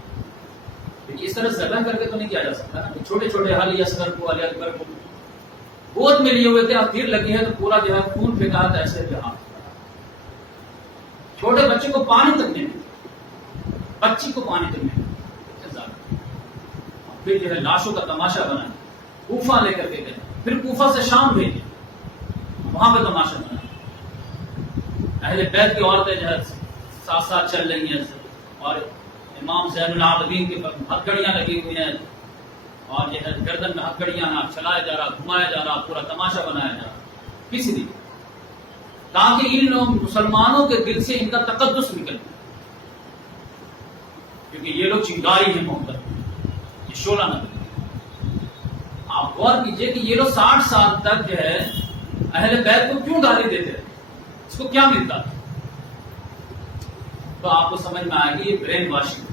اس طرح ذبح کر کے تو نہیں کیا جا سکتا نا. چھوٹے چھوٹے علی اصغر کو, علی اکبر کو گود میں لیے ہوئے تھے, تیر لگی ہے تو پورا جو ہے خون پھینکا تھا ایسے جہاں. چھوٹے بچے کو پانی تک نہیں, بچی کو پانی تک نہیں. پھر جو ہے لاشوں کا تماشا بنا, کوفہ لے کر کے گئے, پھر کوفہ سے شام بھیجے، وہاں پہ تماشا بنا، اہل بیت کی عورتیں جو ہے ساتھ ساتھ چل رہی ہیں، اور امام زین العابدین کے ہتھکڑیاں لگی ہوئی ہیں، اور جو ہے گردن میں ہتھکڑیاں نہ چلایا جا رہا، گھمایا جا رہا، پورا تماشا بنایا جا رہا، کس لیے؟ تاکہ ان لوگ مسلمانوں کے دل سے ان کا تقدس نکل، کیونکہ یہ لوگ چنگاری ہیں محبت، یہ شعلہ نہ کریں۔ آپ غور کیجئے کہ یہ لوگ 60 سال تک جو ہے اہل بیت کو کیوں گالی دیتے رہے، اس کو کیا ملتا تھا؟ تو آپ کو سمجھ میں آئے گی یہ برین واشنگ۔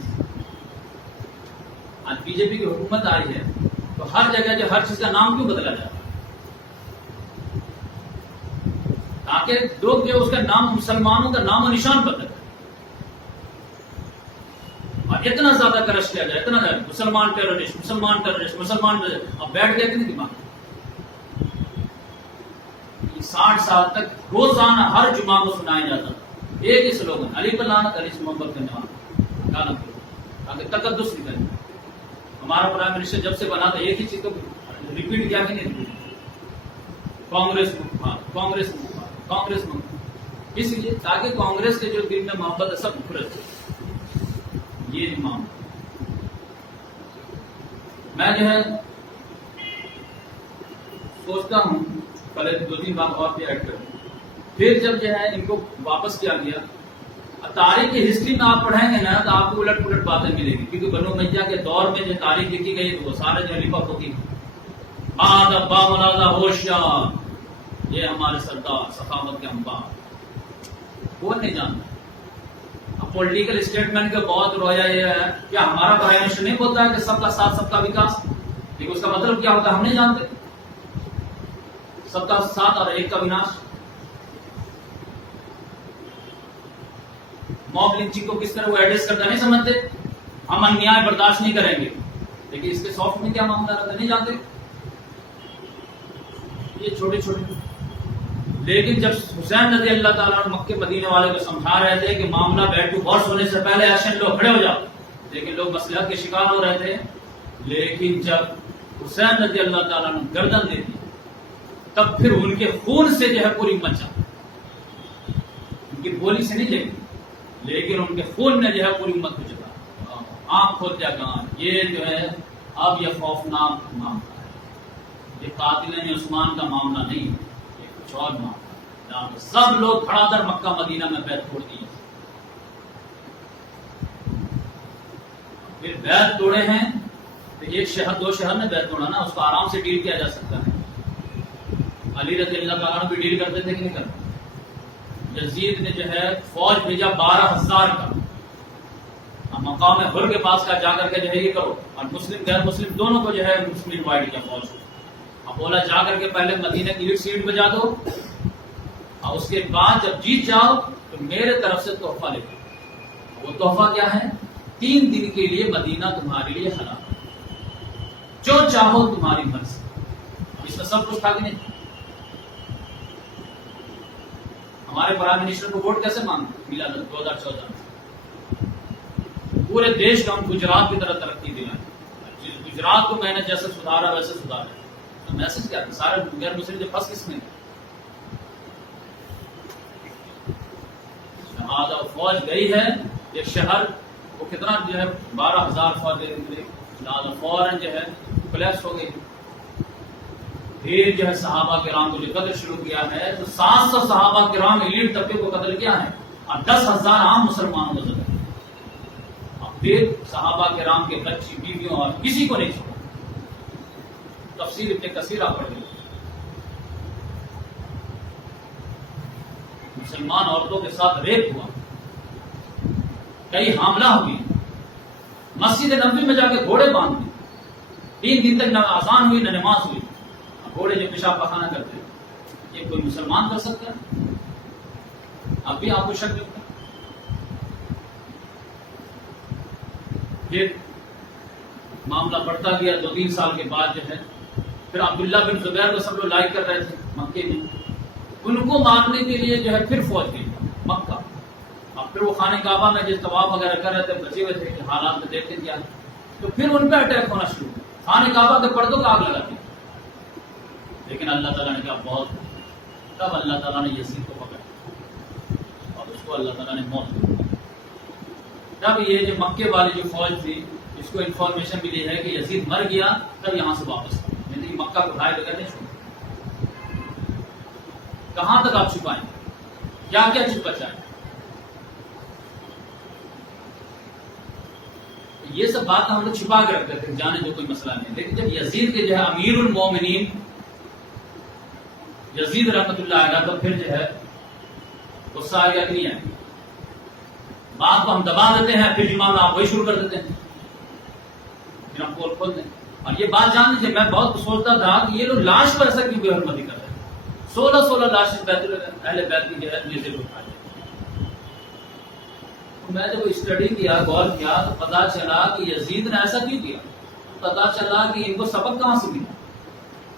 آج بی جے پی کی حکومت آئی ہے تو ہر جگہ جو ہر چیز کا نام کیوں بدلا جاتا ہے؟ تاکہ لوگ جو اس کا نام، مسلمانوں کا نام و نشان بدل جائے، اور اتنا زیادہ کرش کیا جائے، اتنا زیادہ مسلمان ٹیررسٹ، مسلمان ٹیررسٹ، مسلمان ٹیررسٹ، اب بیٹھ گئے کہ نہیں دماغ؟ 60 سال تک روزانہ ہر جمعہ کو سنایا جاتا ایک ہی سلوگن، علی پر لعنت، علی سے محبت کرنے والا، غالب تاکہ تقدس نکلے۔ ہمارا پرائم منسٹر جب سے بنا تھا ایک ہی چیز کو ریپیٹ کیا کہ نہیں؟ کانگریس مفاد، کانگریس مفاد، کانگریس مفاد، اس لیے تاکہ کانگریس کے جو دل میں محبت ہے سب کھلے تھے۔ یہ امام میں جو ہے سوچتا ہوں کل 2-3 بات اور بھی ایڈ کروں، پھر جب جو ہے ان کو واپس کیا گیا، تاریخ کی ہسٹری میں آپ پڑھیں گے نا تو آپ کو الٹ پلٹ باتیں ملے گی، کیونکہ بنو امیہ کے دور میں جو تاریخ لکھی گئی تو وہ سارے جو خلیفہ ہوتی بعد ابا مولانا ہوشیار، یہ ہمارے سردار سخاوت کے امبار، وہ نہیں جانتا۔ اب پولیٹیکل اسٹیٹمنٹ کا بہت رویا یہ ہے کہ ہمارا پرائم منسٹر نہیں بولتا ہے کہ سب کا ساتھ سب کا وکاس، لیکن اس کا مطلب کیا ہوتا ہے ہم نہیں جانتے، سب کا ساتھ اور ایک کا وناش۔ موب لنچنگ کو کس طرح وہ ایڈریس کرتا نہیں سمجھتے، ہم انیائے برداشت نہیں کریں گے، لیکن اس کے سافٹ میں کیا معاملہ رہتا نہیں جانتے، یہ چھوٹے چھوٹے۔ لیکن جب حسین رضی اللہ تعالیٰ مکے مدینے والے کو سمجھا رہے تھے کہ معاملہ بیٹ ٹو ہارس ہونے سے پہلے ایکشن لو، کھڑے ہو جاؤ، لیکن لوگ مصلحت کے شکار ہو رہے تھے، لیکن جب حسین رضی اللہ تعالیٰ نے گردن دے دی تب پھر ان کے خون سے جو ہے پوری مچا، ان کی گولی سے نہیں جگی، لیکن ان کے خون نے جو ہے پوری امت کو جگا، آنکھ کھول دیا کہاں۔ یہ جو ہے اب یہ خوفناک معاملہ ہے، یہ قاتل عثمان کا معاملہ نہیں، یہ کچھ اور معاملہ ہے۔ سب لوگ کھڑا کر مکہ مدینہ میں بیعت توڑ دی، پھر بیعت توڑے ہیں تو ایک شہر 2 شہر نے بیعت توڑا نا، اس کو آرام سے ڈیل کیا جا سکتا ہے۔ علی رضی اللہ تعالیٰ بھی ڈیل کرتے تھے کہ نہیں کرتے؟ یزید نے جو ہے فوج بھیجا 12,000 کا، مقام حر کے پاس کا جا کر کے جو ہے یہ کرو، اور مسلم غیر مسلم دونوں کو جو ہے مسلم انوائٹ کیا فوج کو، اب بولا جا کر کے پہلے مدینہ کی ایک سیٹ بجا دو، اور اس کے بعد جب جیت جاؤ تو میرے طرف سے تحفہ لے لو۔ وہ تحفہ کیا ہے؟ 3 دن کے لیے مدینہ تمہارے لیے حلال، جو چاہو تمہاری مرضی۔ اس میں سب کچھ تھا کہ نہیں؟ ہمارے پرائم منسٹر کو ووٹ کیسے مانگے ملا 2014 میں؟ پورے دیش کا ہم گجرات کی طرح ترقی دلائیں، گجرات کو میں نے جیسے سدھارا ویسے سدھارا، تو میسج کیا تھا؟ سارے غیر مسلم جو پھنس کس میں، لہٰذا فوج گئی ہے ایک شہر، وہ کتنا جو ہے 12,000 فوج دے دی، لہٰذا فوراً جو ہے کلیپس ہو گئی۔ پھر جو ہے صحابہ کرام کو جو قتل شروع کیا ہے تو 700 صحابہ کرام ایلیٹ طبقے کو قتل کیا ہے، اور 10,000 عام مسلمانوں کو قتل کیا، اور پھر صحابہ کرام کے بچی بیویوں اور کسی کو نہیں چھوڑا۔ تفسیر ابن کثیر آپ پڑھ لیں، مسلمان عورتوں کے ساتھ ریپ ہوا، کئی حاملہ ہوئی، مسجد نبوی میں جا کے گھوڑے باندھ دیے، 3 دن تک نہ اذان ہوئی نہ نماز ہوئی، گھوڑے جو پیشاب پخانہ کرتے ہیں، یہ کوئی مسلمان کر سکتا ہے؟ اب بھی آپ کو شک ملتا ہے۔ پھر معاملہ بڑھتا گیا، 2-3 سال کے بعد جو ہے پھر عبداللہ بن زبیر کو سب لوگ لائک کر رہے تھے مکے میں، ان کو مارنے کے لیے جو ہے پھر فوج گئی مکہ، اب پھر وہ خانہ کعبہ میں جس طواف وغیرہ کر رہے تھے، بچے ہوئے تھے کہ حالات میں دیکھتے کیا، تو پھر ان پہ اٹیک ہونا شروع ہوا، خانہ کعبہ کے پردوں کا آگ لگا دی، لیکن اللہ تعالیٰ نے کیا بہت، تب اللہ تعالیٰ نے یزید کو پکڑا اور اس کو اللہ تعالیٰ نے موت دی۔ تب یہ جو مکے والی جو فوج تھی اس کو انفارمیشن ملی ہے کہ یزید مر گیا، تب یہاں سے واپس آئے، نہیں مکہ کو اٹھائے بغیر نہیں چھوڑا۔ کہاں تک آپ چھپائیں، کیا کیا چھپا چاہیں؟ یہ سب بات ہم لوگ چھپا کے رکھتے تھے، جانے جو کوئی مسئلہ نہیں، لیکن جب یزید کے جو ہے امیر المومنین یزید رحمۃ اللہ علیہ، تو پھر جو ہے غصہ آ گیا کہ نہیں آئے، بات کو ہم دبا دیتے ہیں، پھر معاملہ آپ وہی شروع کر دیتے ہیں، پھر ہم پول کھول دیں۔ اور یہ بات جان لیجیے، میں بہت سوچتا تھا کہ یہ لوگ لاش پر ایسا کیوں بے حرمتی کر رہے ہیں، 16 لاشیں اہل بیت کی جو ہے یہ سے اٹھا میں جب اسٹڈی کیا، غور کیا، تو پتا چلا کہ یزید نے ایسا کیوں کیا، پتا چلا کہ ان کو سبق کہاں سے ملا،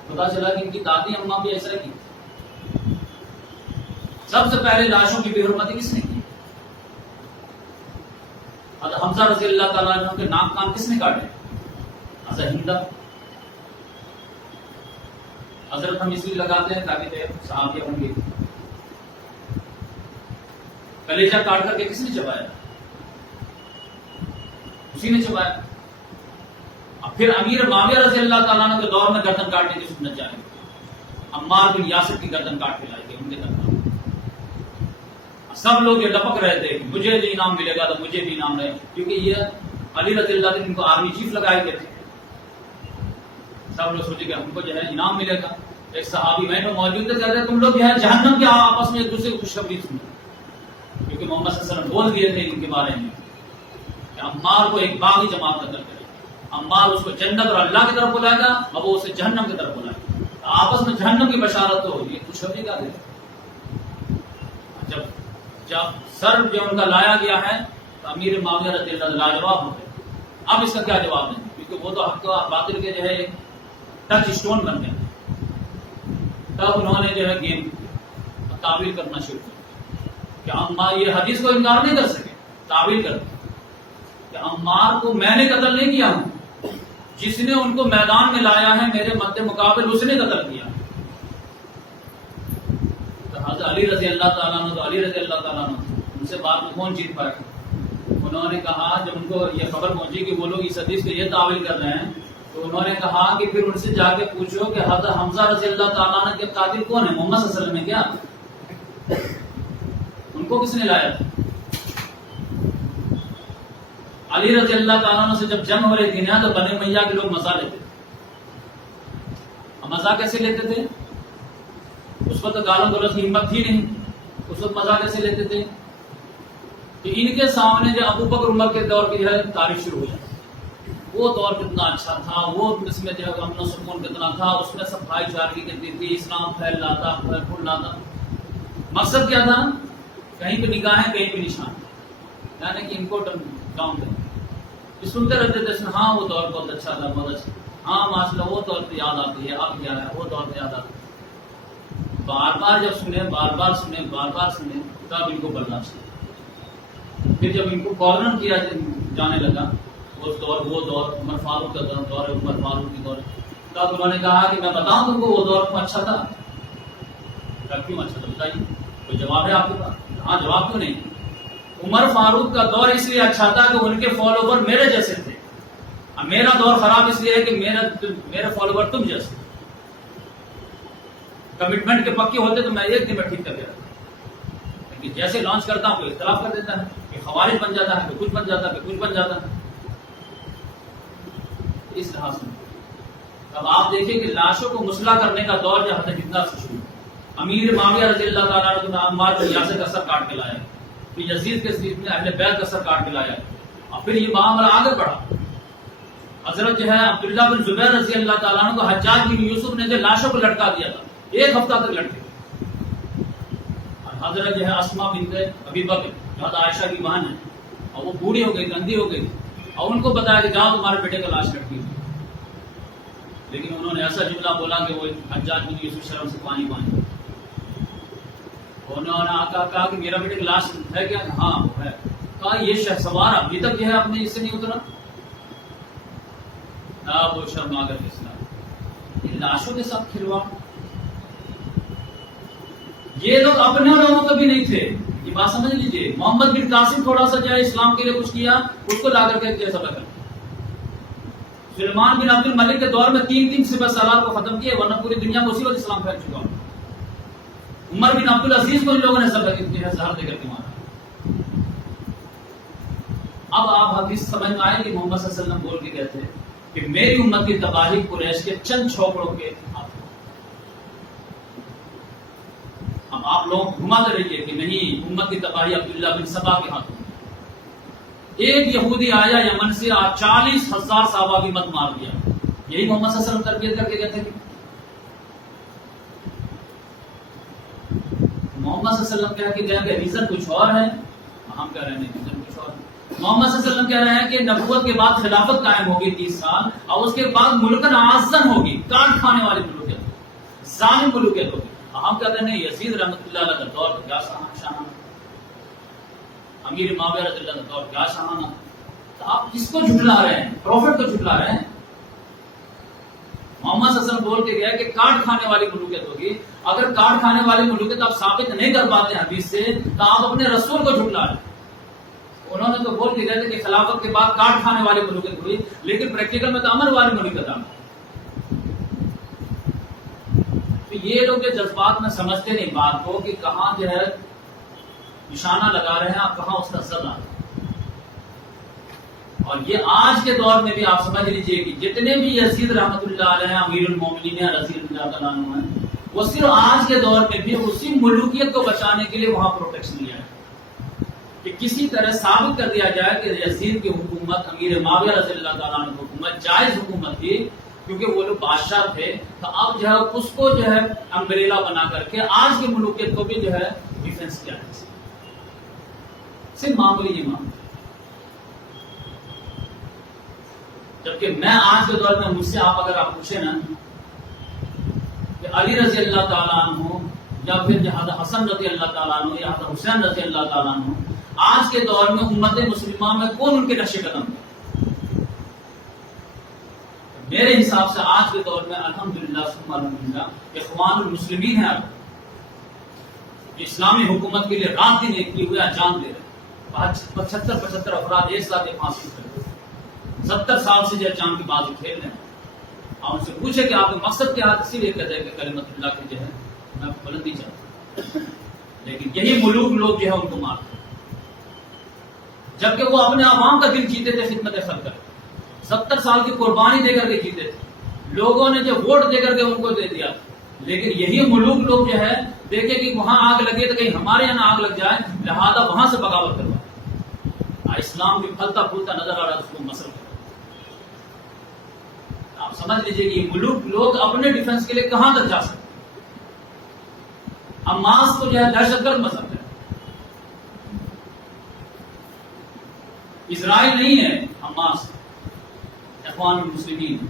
پتا چلا کہ ان کی دادی اماں بھی ایسا کی۔ سب سے پہلے لاشوں کی بے حرمتی کس نے کی؟ حضرت حمزہ رضی اللہ تعالیٰ عنہ کے ناک کان کس نے کاٹے؟ حضرت ہندہ۔ حضرت ہم اس لیے لگاتے ہیں تاکہ صحابہ ہوں گے۔ کلیجہ کاٹ کر کے کس نے چبایا؟ اسی نے چبایا۔ اب پھر امیر معاویہ رضی اللہ تعالیٰ عنہ کے دور میں گردن کاٹنے کی سنت جاری ہوئی، عمار بن یاسر کی گردن کاٹ کے لائے گئے ان کے دربار۔ سب لوگ یہ لپک رہے تھے کہ مجھے بھی انعام ملے گا تو مجھے بھی انعام رہے، کیونکہ یہ علی رضی اللہ عنہ ان کو آرمی چیف لگائے گئے تھے۔ سب لوگ سوچے کہ ہم کو جو ہے انعام ملے گا۔ ایک صحابی میں تو موجود تھے، کہتے ہیں تم لوگ جو ہے جہنم کے آپس میں ایک دوسرے کو خوشخبری سنو، کیونکہ محمد صلی اللہ علیہ وسلم بول دیے تھے ان کے بارے میں کہ عمار کو ایک باغی جماعت قتل کرے، عمار اس کو جنت اور اللہ کی طرف بلائے گا اور وہ اسے جہنم کی طرف بلائے گا، آپس میں جہنم کی بشارت تو ہوگی، خوشخبری کا دے۔ جب سر جو ان کا لایا گیا ہے تو امیر معاویہ رضی اللہ لاجواب ہو گئے، اب اس کا کیا جواب دیں، کیونکہ وہ تو حق و باطل کے جو ہے ٹچ اسٹون بن گئے۔ تب انہوں نے جو ہے گیم تعویل کرنا شروع کیا کہ عمار، یہ حدیث کو انکار نہیں کر سکے، تعویل کر کہ عمار کو میں نے قتل نہیں کیا ہوں، جس نے ان کو میدان میں لایا ہے میرے مد مقابل اس نے قتل کیا۔ تو حضرت علی رضی اللہ تعالیٰ عنہ، تو علی رضی اللہ تعالیٰ عنہ ان سے بات میں کون جیت پائے؟ انہوں نے کہا، جب ان کو یہ خبر پہنچی کہ وہ لوگ اس حدیث کو یہ تعویل کر رہے ہیں، تو انہوں نے کہا کہ پھر ان سے جا کے پوچھو کہ حضرت حمزہ رضی اللہ تعالیٰ عنہ کے قاتل کون ہے؟ محمد صلی اللہ علیہ وسلم ہے کیا؟ ان کو کس نے لایا تھا؟ علی رضی اللہ تعالیٰ عنہ سے جب جنگ ہو رہی تھی نا، تو بنی امیہ کے لوگ مزہ لیتے تھے۔ مزہ کیسے لیتے تھے؟ اس وقت گالوں گلوچ کی ہمت تھی نہیں، اس وقت مزہ کیسے لیتے تھے کہ ان کے سامنے جو ابو بکر عمر کے دور کی جو ہے تاریخ شروع ہو جائے، وہ دور کتنا اچھا تھا، وہ اس میں جو ہے امن و سکون کتنا تھا، اس میں سب بھائی چارگی کتنی تھی، اسلام پھیل لاتا پھول لاتا۔ مقصد کیا تھا؟ کہیں پہ نگاہیں کہیں پہ نشان، یعنی کہ ان کو ڈاؤن دیں۔ یہ سنتے رہتے تھے، ہاں وہ دور بہت اچھا تھا، بہت اچھا، ہاں ماشاء اللہ وہ دور پہ یاد آتی ہے، اب کیا ہے وہ دور پہ یاد آتی ہے۔ بار بار جب سنے، بار بار سنے، بار بار سنے، تب ان کو برداشت کیا۔ پھر جب ان کو کارنر کیا جانے لگا، وہ دور عمر فاروق کا دور ہے، عمر فاروق کی دور ہے، تب انہوں نے کہا کہ میں بتاؤں تم کو وہ دور اچھا تھا؟ کیوں اچھا تھا بتائیے، کوئی جواب ہے آپ کے پاس؟ ہاں، جواب کیوں نہیں؟ عمر فاروق کا دور اس لیے اچھا تھا کہ ان کے فالوور میرے جیسے تھے، اور میرا دور خراب اس لیے ہے کہ میرے فالوور تم جیسے۔ کمٹمنٹ کے پکے ہوتے تو میں ایک دن میں ٹھیک کر دیتا، لیکن جیسے لانچ کرتا ہوں کوئی اختلاف کر دیتا ہے، کہ خوارج بن جاتا ہے، کہ کچھ بن جاتا ہے، کہ کچھ بن جاتا ہے۔ اس لحاظ سے اب آپ دیکھیں کہ لاشوں کو مسلح کرنے کا دور جو حضرت ہندہ سے شروع، امیر معاویہ رضی اللہ تعالیٰ عنہ نے عمار بن یاسر کا سر کاٹ کے لایا، پھر یزید کے سیٹ میں اہل بیت کا سر کاٹ کے لایا، اور پھر یہ معاملہ آگے بڑھا۔ حضرت جو ہے عبداللہ بن زبیر رضی اللہ تعالیٰ عنہ کو حجاج بن یوسف نے جو لاشوں کو لٹکا دیا تھا، 1 ہفتہ تک لٹکے۔ اور حضرت جو ہے اسماء بنت ابی بکر جو حضرت عائشہ کی بہن ہے، اور وہ بوڑھی ہو گئی، گندی ہو گئی، اور ان کو بتایا کہ جاؤ تمہارے بیٹے کا لاش لٹکی ہوئی، لیکن انہوں نے ایسا جملہ بولا کہ وہ حجاج بن یوسف شرم سے پانی پانی، انہوں نے کہا کہ میرا بیٹے کا لاش ہے کیا؟ ہاں وہ ہے۔ کہا یہ شہسوار ابھی تک جو ہے اپنے اس سے نہیں اترا؟ وہ شرما کر کے سنا، یہ لاشوں کے ساتھ کھلواڑ، یہ لوگ اپنے لوگوں کو بھی نہیں تھے. یہ بات سمجھ لیجیے. محمد بن قاسم تھوڑا سا جو ہے اسلام کے لیے کچھ کیا, اس کو لا کر کے جیسا لگا. سلیمان بن عبد الملک کے دور میں 3 سپہ سالار کو ختم کیا, ورنہ پوری دنیا میں اسی وقت اسلام پھیل چکا. عمر بن عبد العزیز کو ان لوگوں نے زہر دے کر کے مارا. اب آپ حدیث سمجھ میں آئے کہ محمد صلی اللہ علیہ وسلم بول کے کہتے ہیں کہ میری امت کی تباہی قریش کے چند چھوکڑوں کے ہاتھ. اب آپ لوگ گھماتے رہیے کہ نہیں, امت کی تباہی عبداللہ بن سبا کے ہاتھوں. ایک یہودی آیا یمن سے, 40,000 صحابہ کی مت مار دیا. یہی محمد صلی اللہ علیہ وسلم تربیت کر کے کہتے ہیں. محمد صلی اللہ علیہ وسلم کہہ کے گئے کہ ریزن کچھ اور ہے, ہم کہہ رہے ہیں ریزن کچھ اور ہے. محمد صلی اللہ علیہ وسلم کہہ رہے ہیں کہ نبوت کے بعد خلافت قائم ہوگی 30 سال, اور اس کے بعد ملکن اعظم ہوگی, کاٹ کھانے والی ملوکیت, ظالم ملوکیت ہوگی. ہم کہتے ہیں یزید رحمۃ اللہ علیہ کا دور تو کیا شاہانہ, امیر معاویہ رضی اللہ کا دور کیا شاہانہ. تو آپ کس کو جھٹلا رہے ہیں؟ پروفٹ کو جھٹلا رہے ہیں. محمد صلی اللہ علیہ وسلم بول کے گیا کہ کاٹ کھانے والی ملوکیت ہوگی. اگر کاٹ کھانے والی ملوکیت آپ ثابت نہیں کر پاتے حدیث سے, تو آپ اپنے رسول کو جھٹلا رہے ہیں. انہوں نے تو بول کے گئے تھے کہ خلافت کے بعد کاٹ کھانے والی ملوکیت ہوئی, لیکن پریکٹیکل میں تو امر والی ملوکیت آئی. تو یہ لوگ جو جذبات میں سمجھتے نہیں بات کو کہ کہاں جو ہے نشانہ لگا رہے ہیں آپ, کہاں اس کا زد آ رہا ہے. اور یہ آج کے دور میں بھی آپ سمجھ لیجئے کہ جتنے بھی یزید رحمۃ اللہ علیہ امیر المومنین رضی اللہ تعالیٰ عنہ ہیں, وہ صرف آج کے دور میں بھی اسی ملوکیت کو بچانے کے لیے وہاں پروٹیکشن لیا ہے کہ کسی طرح ثابت کر دیا جائے کہ یزید کی حکومت, امیر معاویہ رضی اللہ تعالیٰ عنہ کی حکومت جائز حکومت تھی, کیونکہ وہ لوگ بادشاہ تھے. تو اب جو ہے اس کو جو ہے امبریلا بنا کر کے آج کی ملوکیت کو بھی جو ہے ڈیفینس کیا ہے. صرف معمولی یہ معاملہ. جبکہ میں آج کے دور میں مجھ سے آپ اگر آپ پوچھیں نا کہ علی رضی اللہ تعالیٰ عنہ یا پھر حضرت حسن رضی اللہ تعالیٰ عنہ یا حضرت حسین رضی اللہ تعالیٰ عنہ, آج کے دور میں امت مسلمہ میں کون ان کے نقش قدم ہے؟ میرے حساب سے آج کے دور میں الحمدللہ ثم الحمدللہ اخوان المسلمین ہیں. اسلامی حکومت کے لیے رات دن ایک کیے ہوئے جان دے رہے. 75 افراد ایک ساتھ پھانسی کر 70 سال سے جو جان کی بازی کھیل رہے ہیں. اور ان سے پوچھے کہ آپ کا مقصد کیا ہے, اسی لیے کہتے ہیں کہ کلمت اللہ کی جو ہے میں بلندی چاہتا ہوں. لیکن یہی ملوک لوگ جو ہے ان کو مارتے ہیں, جبکہ وہ اپنے عوام کا دل جیتے تھے خدمت خلق کر. 70 سال کی قربانی دے کر کے جیتے تھے. لوگوں نے جو ووٹ دے کر کے ان کو دے دیا. لیکن یہی ملوک لوگ جو ہے دیکھے کہ وہاں آگ لگے تو کہیں ہمارے یہاں آگ لگ جائے, لہذا وہاں سے بغاوت کروائے. اسلام بھی پھلتا پھولتا نظر آ رہا ہے, اس کو مسل کر. آپ سمجھ لیجئے کہ یہ ملوک لوگ اپنے ڈیفنس کے لیے کہاں تک جا سکتے. حماس کو جو ہے دہشت گرد مذہب ہے. اسرائیل نہیں ہے حماس, اخوان المسلمین.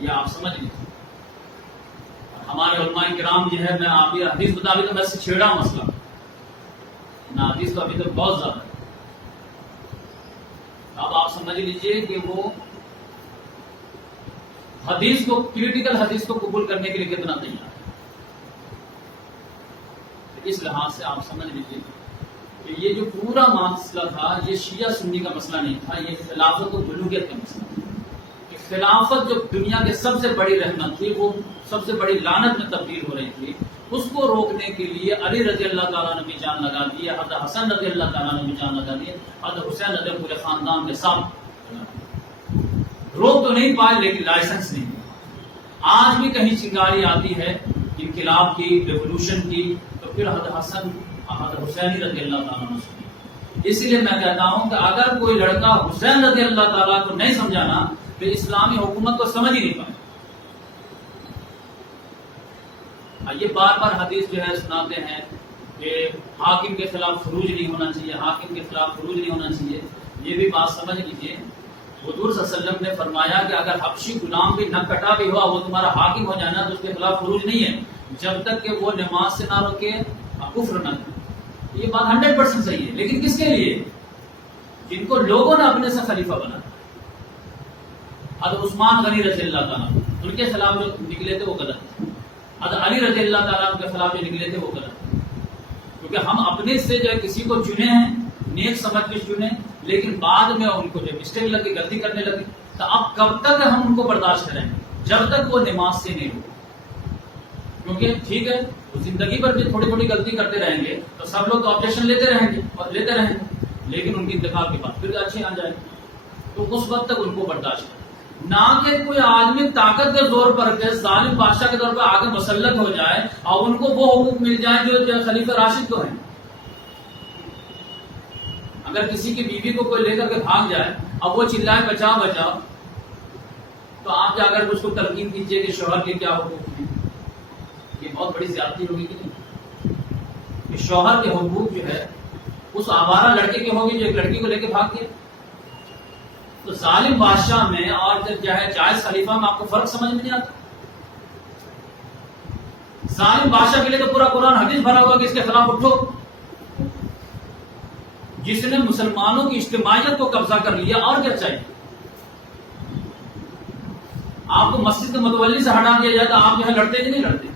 یہ آپ سمجھ لیجیے. ہمارے علماء کرام جو ہے, میں آپ یہ حدیث بتا بھی تو میں سے چھیڑا ہوں مسئلہ نہ, حدیث تو ابھی تک بہت زیادہ ہے. اب آپ سمجھ لیجئے کہ وہ حدیث کو, کریٹیکل حدیث کو قبول کرنے کے لیے کتنا تیار ہے. اس لحاظ سے آپ سمجھ لیجئے کہ یہ جو پورا مسئلہ تھا, یہ شیعہ سنی کا مسئلہ نہیں تھا, یہ خلافت و ملوکیت کا مسئلہ تھا. خلافت جو دنیا کے سب سے بڑی رحمت تھی, وہ سب سے بڑی لعنت میں تبدیل ہو رہی تھی. اس کو روکنے کے لیے علی رضی اللہ تعالیٰ نے بھی جان لگا دی, حضرت حسن رضی اللہ تعالیٰ نے بھی جان لگا دی, حضرت حسین رضی پورے خاندان کے ساتھ. روک تو نہیں پائے لیکن لائسنس نہیں. آج بھی کہیں چنگاری آتی ہے انقلاب کی, ریولوشن کی, تو پھر حضرت حسن حضرت حسین رضی اللہ تعالیٰ نے. اس لیے میں کہتا ہوں کہ اگر کوئی لڑکا حسین رضی اللہ تعالیٰ کو نہیں سمجھانا تو اسلامی حکومت کو سمجھ ہی نہیں پائے. یہ بار بار حدیث جو ہے سناتے ہیں کہ حاکم کے خلاف خروج نہیں ہونا چاہیے, حاکم کے خلاف خروج نہیں ہونا چاہیے. یہ بھی بات سمجھ لیجیے, حضور صلی اللہ علیہ وسلم نے فرمایا کہ اگر حبشی غلام بھی نہ کٹا بھی ہوا, وہ تمہارا حاکم ہو جانا تو اس کے خلاف خروج نہیں ہے, جب تک کہ وہ نماز سے نہ روکے, کفر نہ کرے. یہ بات 100% صحیح ہے. لیکن کس کے لیے؟ جن کو لوگوں نے اپنے سے خلیفہ بنا. حضرت عثمان غنی رضی اللہ تعالیٰ, ان کے خلاف جو نکلے تھے وہ غلط تھے. علی رضی اللہ تعالیٰ کے خلاف جو نکلے تھے وہ غلط، کیونکہ ہم اپنے سے جو ہے کسی کو چنے ہیں نیک سمجھ کے چنے، لیکن بعد میں ان کو جو مسٹیک لگی، غلطی کرنے لگے، تو اب کب تک ہم ان کو برداشت کریں گے؟ جب تک وہ نماز سے نہیں ہو. کیونکہ ٹھیک ہے زندگی بھر بھی تھوڑی تھوڑی غلطی کرتے رہیں گے تو سب لوگ تو آبجیکشن لیتے رہیں گے اور لیتے رہیں گے، لیکن ان کی انتقال کے بعد پھر اچھے آ جائیں گے، تو اس وقت تک ان کو برداشت کریں. نہ کہ کوئی آدمی طاقت کے زور پر کے ظالم بادشاہ کے طور پر آگے مسلط ہو جائے اور ان کو وہ حقوق مل جائیں جو خلیفہ راشد کو ہیں. اگر کسی کی بیوی کو کوئی لے کر کے بھاگ جائے اب وہ چلائے بچاؤ بچاؤ، تو آپ جا کر اس کو تلقین کیجیے کہ شوہر کے کیا حقوق ہیں. یہ بہت بڑی زیادتی ہوگی کہ نہیں؟ کہ شوہر کے حقوق جو ہے اس آوارہ لڑکے کے ہوگی جو ایک لڑکی کو لے کے بھاگ گیا. تو ظالم بادشاہ میں اور جو ہے جائز خلیفہ میں آپ کو فرق سمجھ میں نہیں آتا. ظالم بادشاہ کے لیے تو پورا قرآن حدیث بھرا ہوا کہ اس کے خلاف اٹھو. جس نے مسلمانوں کی اجتماعیت کو قبضہ کر لیا اور کیا چاہیے؟ آپ کو مسجد کے متولی سے ہٹا دیا جائے تو آپ جو ہے لڑتے کہ نہیں لڑتے؟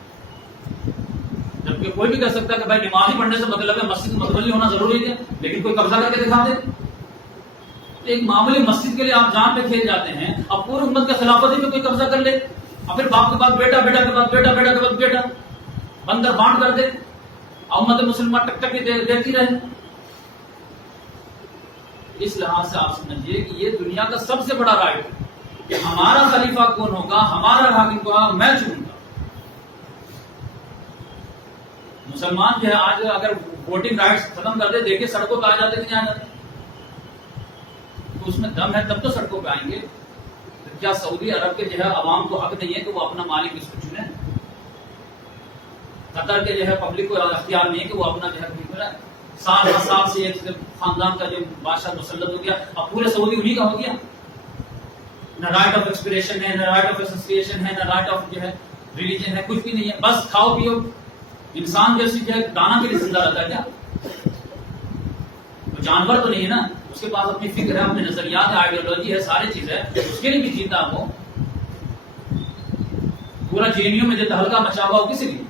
جبکہ کوئی بھی کہہ سکتا ہے کہ بھائی نمازی پڑھنے سے مطلب ہے مسجد متولی ہونا ضروری ہے، لیکن کوئی قبضہ کر کے دکھا دے. ایک معمولی مسجد کے لیے آپ جان پہ کھیل جاتے ہیں، اب پوری امت کے خلافت میں کوئی قبضہ کر لے اور پھر باپ کے بعد بیٹا، بیٹا کے بعد بیٹا، بیٹا کے بعد بیٹا بندر بانٹ کر دے، امت مسلمہ ٹک ٹک دیتی رہے. اس لحاظ سے آپ سمجھیے کہ یہ دنیا کا سب سے بڑا رائٹ ہے کہ ہمارا خلیفہ کون ہوگا، ہمارا حاکم کون ہوگا، میں چنوں گا. مسلمان جو ہے آج اگر ووٹنگ رائٹس ختم کر دے، دیکھیں سڑکوں پہ آ جاتے کہ نہیں آ جاتے؟ تو اس میں دم ہے تب تو سڑکوں پہ آئیں گے. کیا سعودی عرب کے جو ہے عوام کو حق نہیں ہے کہ وہ اپنا مالک اس کو چنے؟ قطر کے جو ہے پبلک کو اختیار نہیں ہے کہ وہ اپنا جو ہے سال ہر سال سے ایک خاندان کا جو بادشاہ مسلط ہو گیا، اب پورے سعودی انہی کا ہو گیا. نہ رائٹ آف ایکسپریشن ہے، نہ رائٹ آف ایسوسیشن ہے، نہ رائٹ آف جو ہے ریلیجن ہے، کچھ بھی نہیں ہے. بس کھاؤ پیو. انسان جیسی جو ہے دانا کے لیے زندہ رہتا ہے کیا؟ وہ جانور تو نہیں ہے نا، اس کے پاس اپنی فکر ہے، اپنے نظریات ہے، آئیڈیالوجی ہے، ساری چیز ہے، اس کے لیے بھی جیتا وہ. پورا جے میں جو تہلکا مچا ہوا کسی لیے؟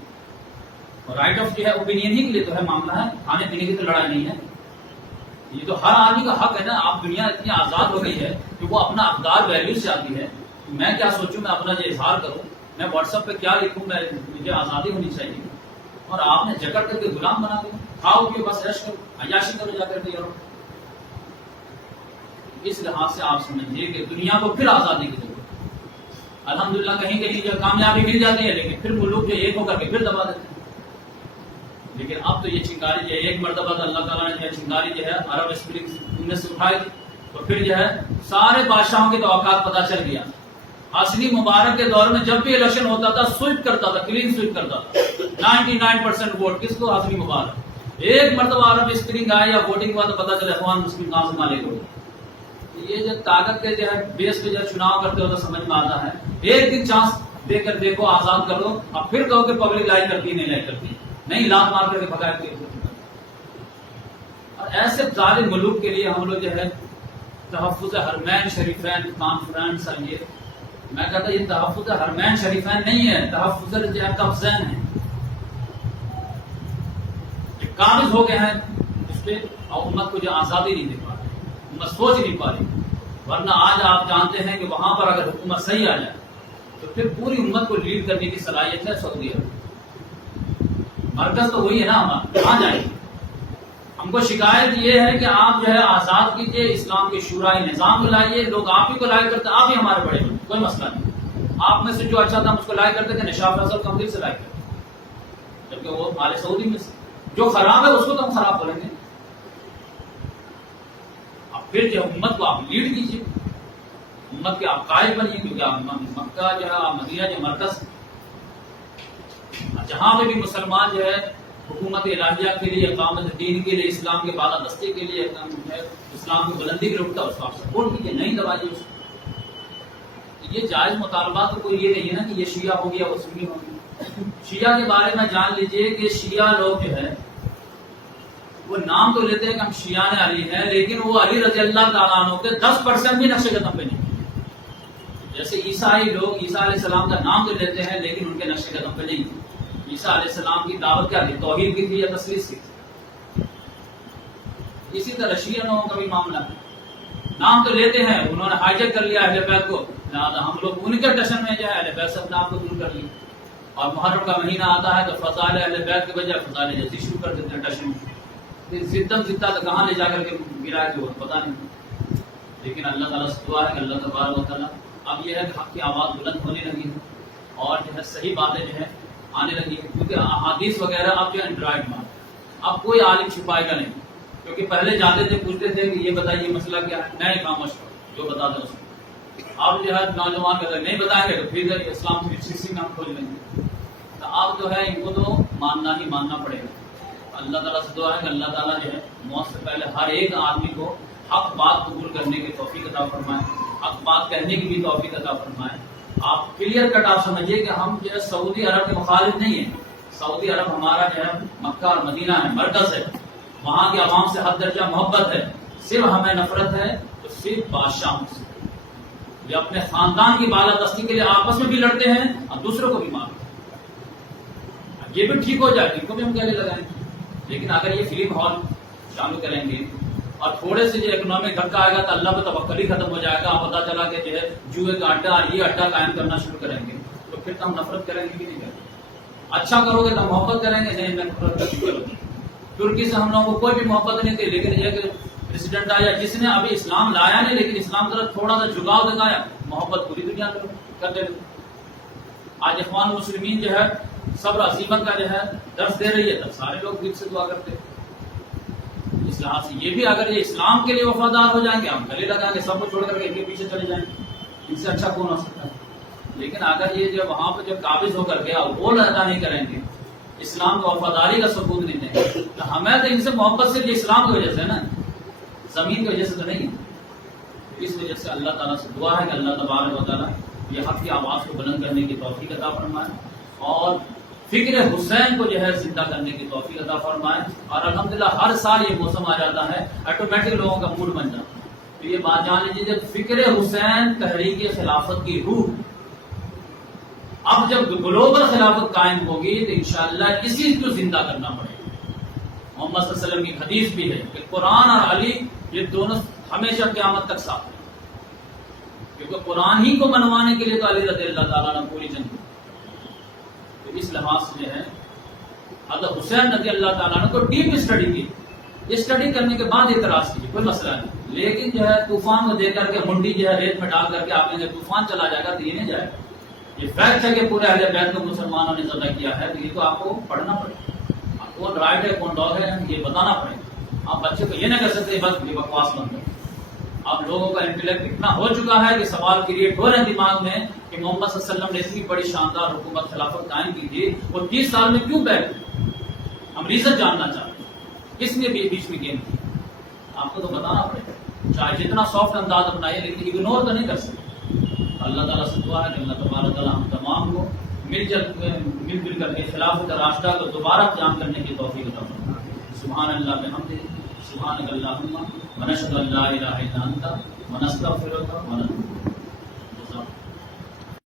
اور رائٹ آف جو ہے اوپینین ہی کے لیے تو ہے معاملہ ہے، کھانے پینے کی تو لڑائی نہیں ہے. یہ تو ہر آدمی کا حق ہے نا. آپ دنیا اتنی آزاد ہو گئی ہے کہ وہ اپنا اقدار ویلیو سے آتی ہے. میں کیا سوچوں، میں اپنا جو اظہار کروں، میں واٹس ایپ پہ کیا لکھوں، مجھے آزادی ہونی چاہیے. اور آپ نے جکڑ کر کے غلام بنا دیا، کھاؤ پیو بس عیش کرو، عیاشی کرو جا کر کے. اور اس لحاظ سے آپ سمجھیے کہ دنیا کو پھر آزادی کی ضرورت ہے. الحمدللہ کہیں کہیں جو کامیابی مل جاتی ہے، لیکن پھر ملوک جو ایک ہو کر کے پھر دبا دیتے ہیں. لیکن اب تو یہ چنگاری جو ہے ایک مرتبہ اللہ تعالیٰ نے جو ہے چنگاری جو ہے عرب اسپرنگ میں سے اٹھائی تھی، تو پھر جو ہے سارے بادشاہوں کے توقعات پتہ چل گیا. حسنی مبارک کے دور میں جب بھی الیکشن ہوتا تھا سویپ کرتا تھا، کلین سویپ کرتا تھا. 99% ووٹ کس کو؟ حسنی مبارک. ایک مرتبہ عرب اسپرنگ آئی یا ووٹنگ ہوا تو پتہ چلا اخوان مسلم کہاں سے مالک ہو. یہ جو طاقت کے جو ہے بیس پہ جو چناؤ کرتے ہو تو سمجھ میں آتا ہے. ایک دن چانس دے کر دیکھو، آزاد کر دو، اب پھر کہو کہ پبلک لائک کرتی نہیں لائک کرتی، نہیں لات مار کر کے بھگائے کے. اور ایسے ظالم ملوک کے لیے ہم لوگ جو ہے تحفظ حرمین شریفین کانفرنس، یہ میں کہتا یہ تحفظ حرمین شریفین نہیں ہے، تحفظ جو ہے قبضین ہے. قابض ہو گئے ہیں اس پہ اور امت کو جو آزادی نہیں دے پا رہی، امت سوچ نہیں پا رہی. ورنہ آج آپ جانتے ہیں کہ وہاں پر اگر حکومت صحیح آ جائے تو پھر پوری امت کو لیڈ کرنے کی صلاحیت ہے سعودی عرب. مرکز تو وہی ہے نا ہمارا، کہاں جائیں گے؟ ہم کو شکایت یہ ہے کہ آپ جو ہے آزاد کیجیے، اسلام کے شورائی نظام کو لائیے. لوگ آپ ہی کو لائق کرتے، آپ ہی ہمارے بڑے بنے، کوئی مسئلہ نہیں. آپ میں سے جو اچھا تھا ہم اس کو لائق کرتے تھے، نشاط فیصل کو ہم دل سے لائق کرتے، جبکہ وہ آل سعودی میں سے. جو خراب ہے اس کو تو ہم خراب بولیں گے. اب پھر جو امت کو آپ لیڈ کیجیے، امت کے آپ قائد بنیے، کیونکہ مکہ جو ہے مدینہ جو مرکز، جہاں پہ بھی مسلمان جو ہے حکومت الہیہ کے لیے، اقامت دین کے لیے، اسلام کے بالادستی کے لیے، اسلام کی بلندی کے لیے اٹھتا ہے، اس کو آپ سپورٹ کیجیے، نہیں دبائیے اس کو. یہ جائز مطالبات تو کوئی یہ نہیں ہے نا کہ یہ شیعہ ہو گیا وہ سنی ہو گیا. شیعہ کے بارے میں جان لیجئے کہ شیعہ لوگ جو ہے وہ نام تو لیتے ہیں کہ ہم شیعہ علی ہیں، لیکن وہ علی رضی اللہ تعالیٰ عنہ کے 10% بھی نقش قدم پہ نہیں. جیسے عیسائی لوگ عیسیٰ علیہ السلام کا نام تو لیتے ہیں لیکن ان کے نقش قدم پہ نہیں. عیسیٰ علیہ السلام کی دعوت کیا تھی؟ توحید کی تھی یا تثلیث کی تھی؟ اسی طرح شیعہ لوگوں کا بھی معاملہ ہے، نام تو لیتے ہیں، انہوں نے ہائیجیک کر لیا اہل بیت کو، لہٰذا ہم لوگ ان کے ٹشن میں جو ہے اہل بیت سے اپنے آپ کو دور کر لیا، اور محرم کا مہینہ آتا ہے تو فضائل اہل بیت کے بجائے فضائل یزید شروع کر دیتے ہیں ٹشن میں، زدہ تو کہاں لے جا کر کے گرا کہ وہ پتہ نہیں۔ لیکن اللہ تعالیٰ سے دعا ہے کہ اللہ تبارک و تعالیٰ اب یہ ہے کہ حق کی آواز بلند ہونے لگی ہے اور جو ہے صحیح باتیں جو ہے آنے لگی ہے، کیونکہ احادیث وغیرہ اب جو اینڈرائڈ میں اب کوئی عالم چھپائے گا نہیں، کیونکہ پہلے جاتے تھے پوچھتے تھے کہ یہ بتائیے مسئلہ کیا ہے، نئے خاموش کرو جو بتا دیں اس کو۔ اب جو ہے نوجوان اگر نہیں بتائیں گے تو پھر اسلام کی سی میں ہم کھوج لیں گے، تو اب جو ہے ان کو تو ماننا ہی ماننا پڑے گا۔ اللہ تعالیٰ سے دعا ہے کہ اللہ تعالیٰ جو ہے موت سے پہلے ہر ایک آدمی کو حق بات قبول کرنے کی توفیق عطا فرمائے، حق بات کہنے کی بھی توفیق عطا فرمائے۔ آپ کلیئر کٹ آپ سمجھیے کہ ہم جو ہے سعودی عرب کے مخالف نہیں ہیں، سعودی عرب ہمارا جو ہے مکہ اور مدینہ ہے، مرکز ہے، وہاں کے عوام سے حد درجہ محبت ہے، صرف ہمیں نفرت ہے تو صرف بادشاہوں سے، یہ اپنے خاندان کی بالادستی کے لیے آپس میں بھی لڑتے ہیں اور دوسروں کو بھی مارتے ہیں۔ یہ بھی ٹھیک ہو جائے ان کو بھی ہم گلے لگائیں گے، لیکن اگر یہ فلم ہال شامل کریں گے اور تھوڑے سے جو اکنامک دھکا آئے گا تو اللہ پہ توکل ہی ختم ہو جائے گا، پتا چلا کہ جو ہے جوئے کا اڈا یہ اڈا قائم کرنا شروع کریں گے تو پھر تو ہم نفرت کریں گے کہ نہیں کریں گے؟ اچھا کرو گے تو محبت کریں گے، نہیں میں نفرت کروں گا۔ ترکی سے ہم لوگوں کو کوئی بھی محبت نہیں تھی، لیکن یہ کہ پریسیڈنٹ آیا جس نے ابھی اسلام لایا نہیں لیکن اسلام طرف تھوڑا سا جھکاؤ دکھایا، محبت پوری دنیا کر دے۔ آج اخوان المسلمین جو ہے صبر عزیمت کا جو ہے درس دے رہی ہے، تب سارے لوگ دل سے دعا کرتے ہیں۔ اس لحاظ سے یہ بھی اگر یہ اسلام کے لیے وفادار ہو جائیں گے، ہم گلے لگائیں گے، سب کو چھوڑ کر کے ان کے پیچھے چلے جائیں گے، ان سے اچھا کون ہو سکتا ہے؟ لیکن اگر یہ جو وہاں پہ جو قابض ہو کر گیا وہ ادا نہیں کریں گے، اسلام کو وفاداری کا ثبوت نہیں دیں گے، تو ہمیں تو ان سے محبت صرف اسلام کی وجہ سے ہے نا، زمین کی وجہ سے تو نہیں ہے۔ اس وجہ سے اللہ تعالیٰ سے دعا ہے کہ اللہ تبارک و تعالیٰ یہ حق کی آواز کو بلند کرنے کی توفیق عطا فرمائے اور فکر حسین کو جو ہے زندہ کرنے کی توفیق عطا فرمائے۔ اور الحمدللہ ہر سال یہ موسم آ جاتا ہے آٹومیٹک لوگوں کا موڈ بن جاتا ہے، تو یہ بات جان لیجیے جب فکر حسین تحریک خلافت کی روح اب جب گلوبل خلافت قائم ہوگی تو انشاءاللہ اسی کو زندہ کرنا پڑے گا۔ محمد صلی اللہ علیہ وسلم کی حدیث بھی ہے کہ قرآن اور علی یہ دونوں ہمیشہ قیامت تک ساتھ ہیں، کیونکہ قرآن ہی کو منوانے کے لیے تو علی رضی اللہ تعالیٰ نے پوری جنگ کی۔ تو اس لحاظ سے جو ہے حضرت حسین رضی اللہ تعالیٰ نے کو ڈیپ اسٹڈی کی، یہ اسٹڈی کرنے کے بعد اعتراض کیجیے، کوئی مسئلہ نہیں، لیکن جو ہے طوفان کو دے کر کے منڈی جو ہے ریت میں ڈال کر کے آپ نے طوفان چلا جائے گا تو یہ نہیں جائے گا۔ یہ فیکٹ ہے کہ پورے اہل بیت کو مسلمانوں نے ذبح کیا ہے، تو یہ تو آپ کو پڑھنا پڑے گا، کون رائٹ ہے کون ڈاگ ہے یہ بتانا پڑے گا۔ آپ بچے کو یہ نہ کر سکتے بس یہ بکواس بند ہے۔ اب لوگوں کا انٹلیکٹ اتنا ہو چکا ہے کہ سوال کریٹ ہو رہے ہیں دماغ میں کہ محمد صلی اللہ علیہ وسلم نے اتنی بڑی شاندار حکومت خلافت قائم کی تھی، وہ 30 سال میں کیوں بیٹھ گئے؟ ہم ریزن جاننا چاہتے ہیں کس نے بیچ میں گیم کی، آپ کو تو بتانا پڑے گا، چاہے جتنا سافٹ انداز اپنائیے لیکن اگنور تو نہیں کر سکتے۔ اللہ تعالیٰ سے دعا ہے کہ اللہ تبارک تعالیٰ ہم تمام کو مل جل کر کے خلافت راشدہ کو دوبارہ قیام کرنے کی توفیق عطا فرمائے۔ سبحان اللہ بحمدہ، سبحانک اللہم ونشہد ان لا الہ الا انت ونستغفرک ونتوب الیک۔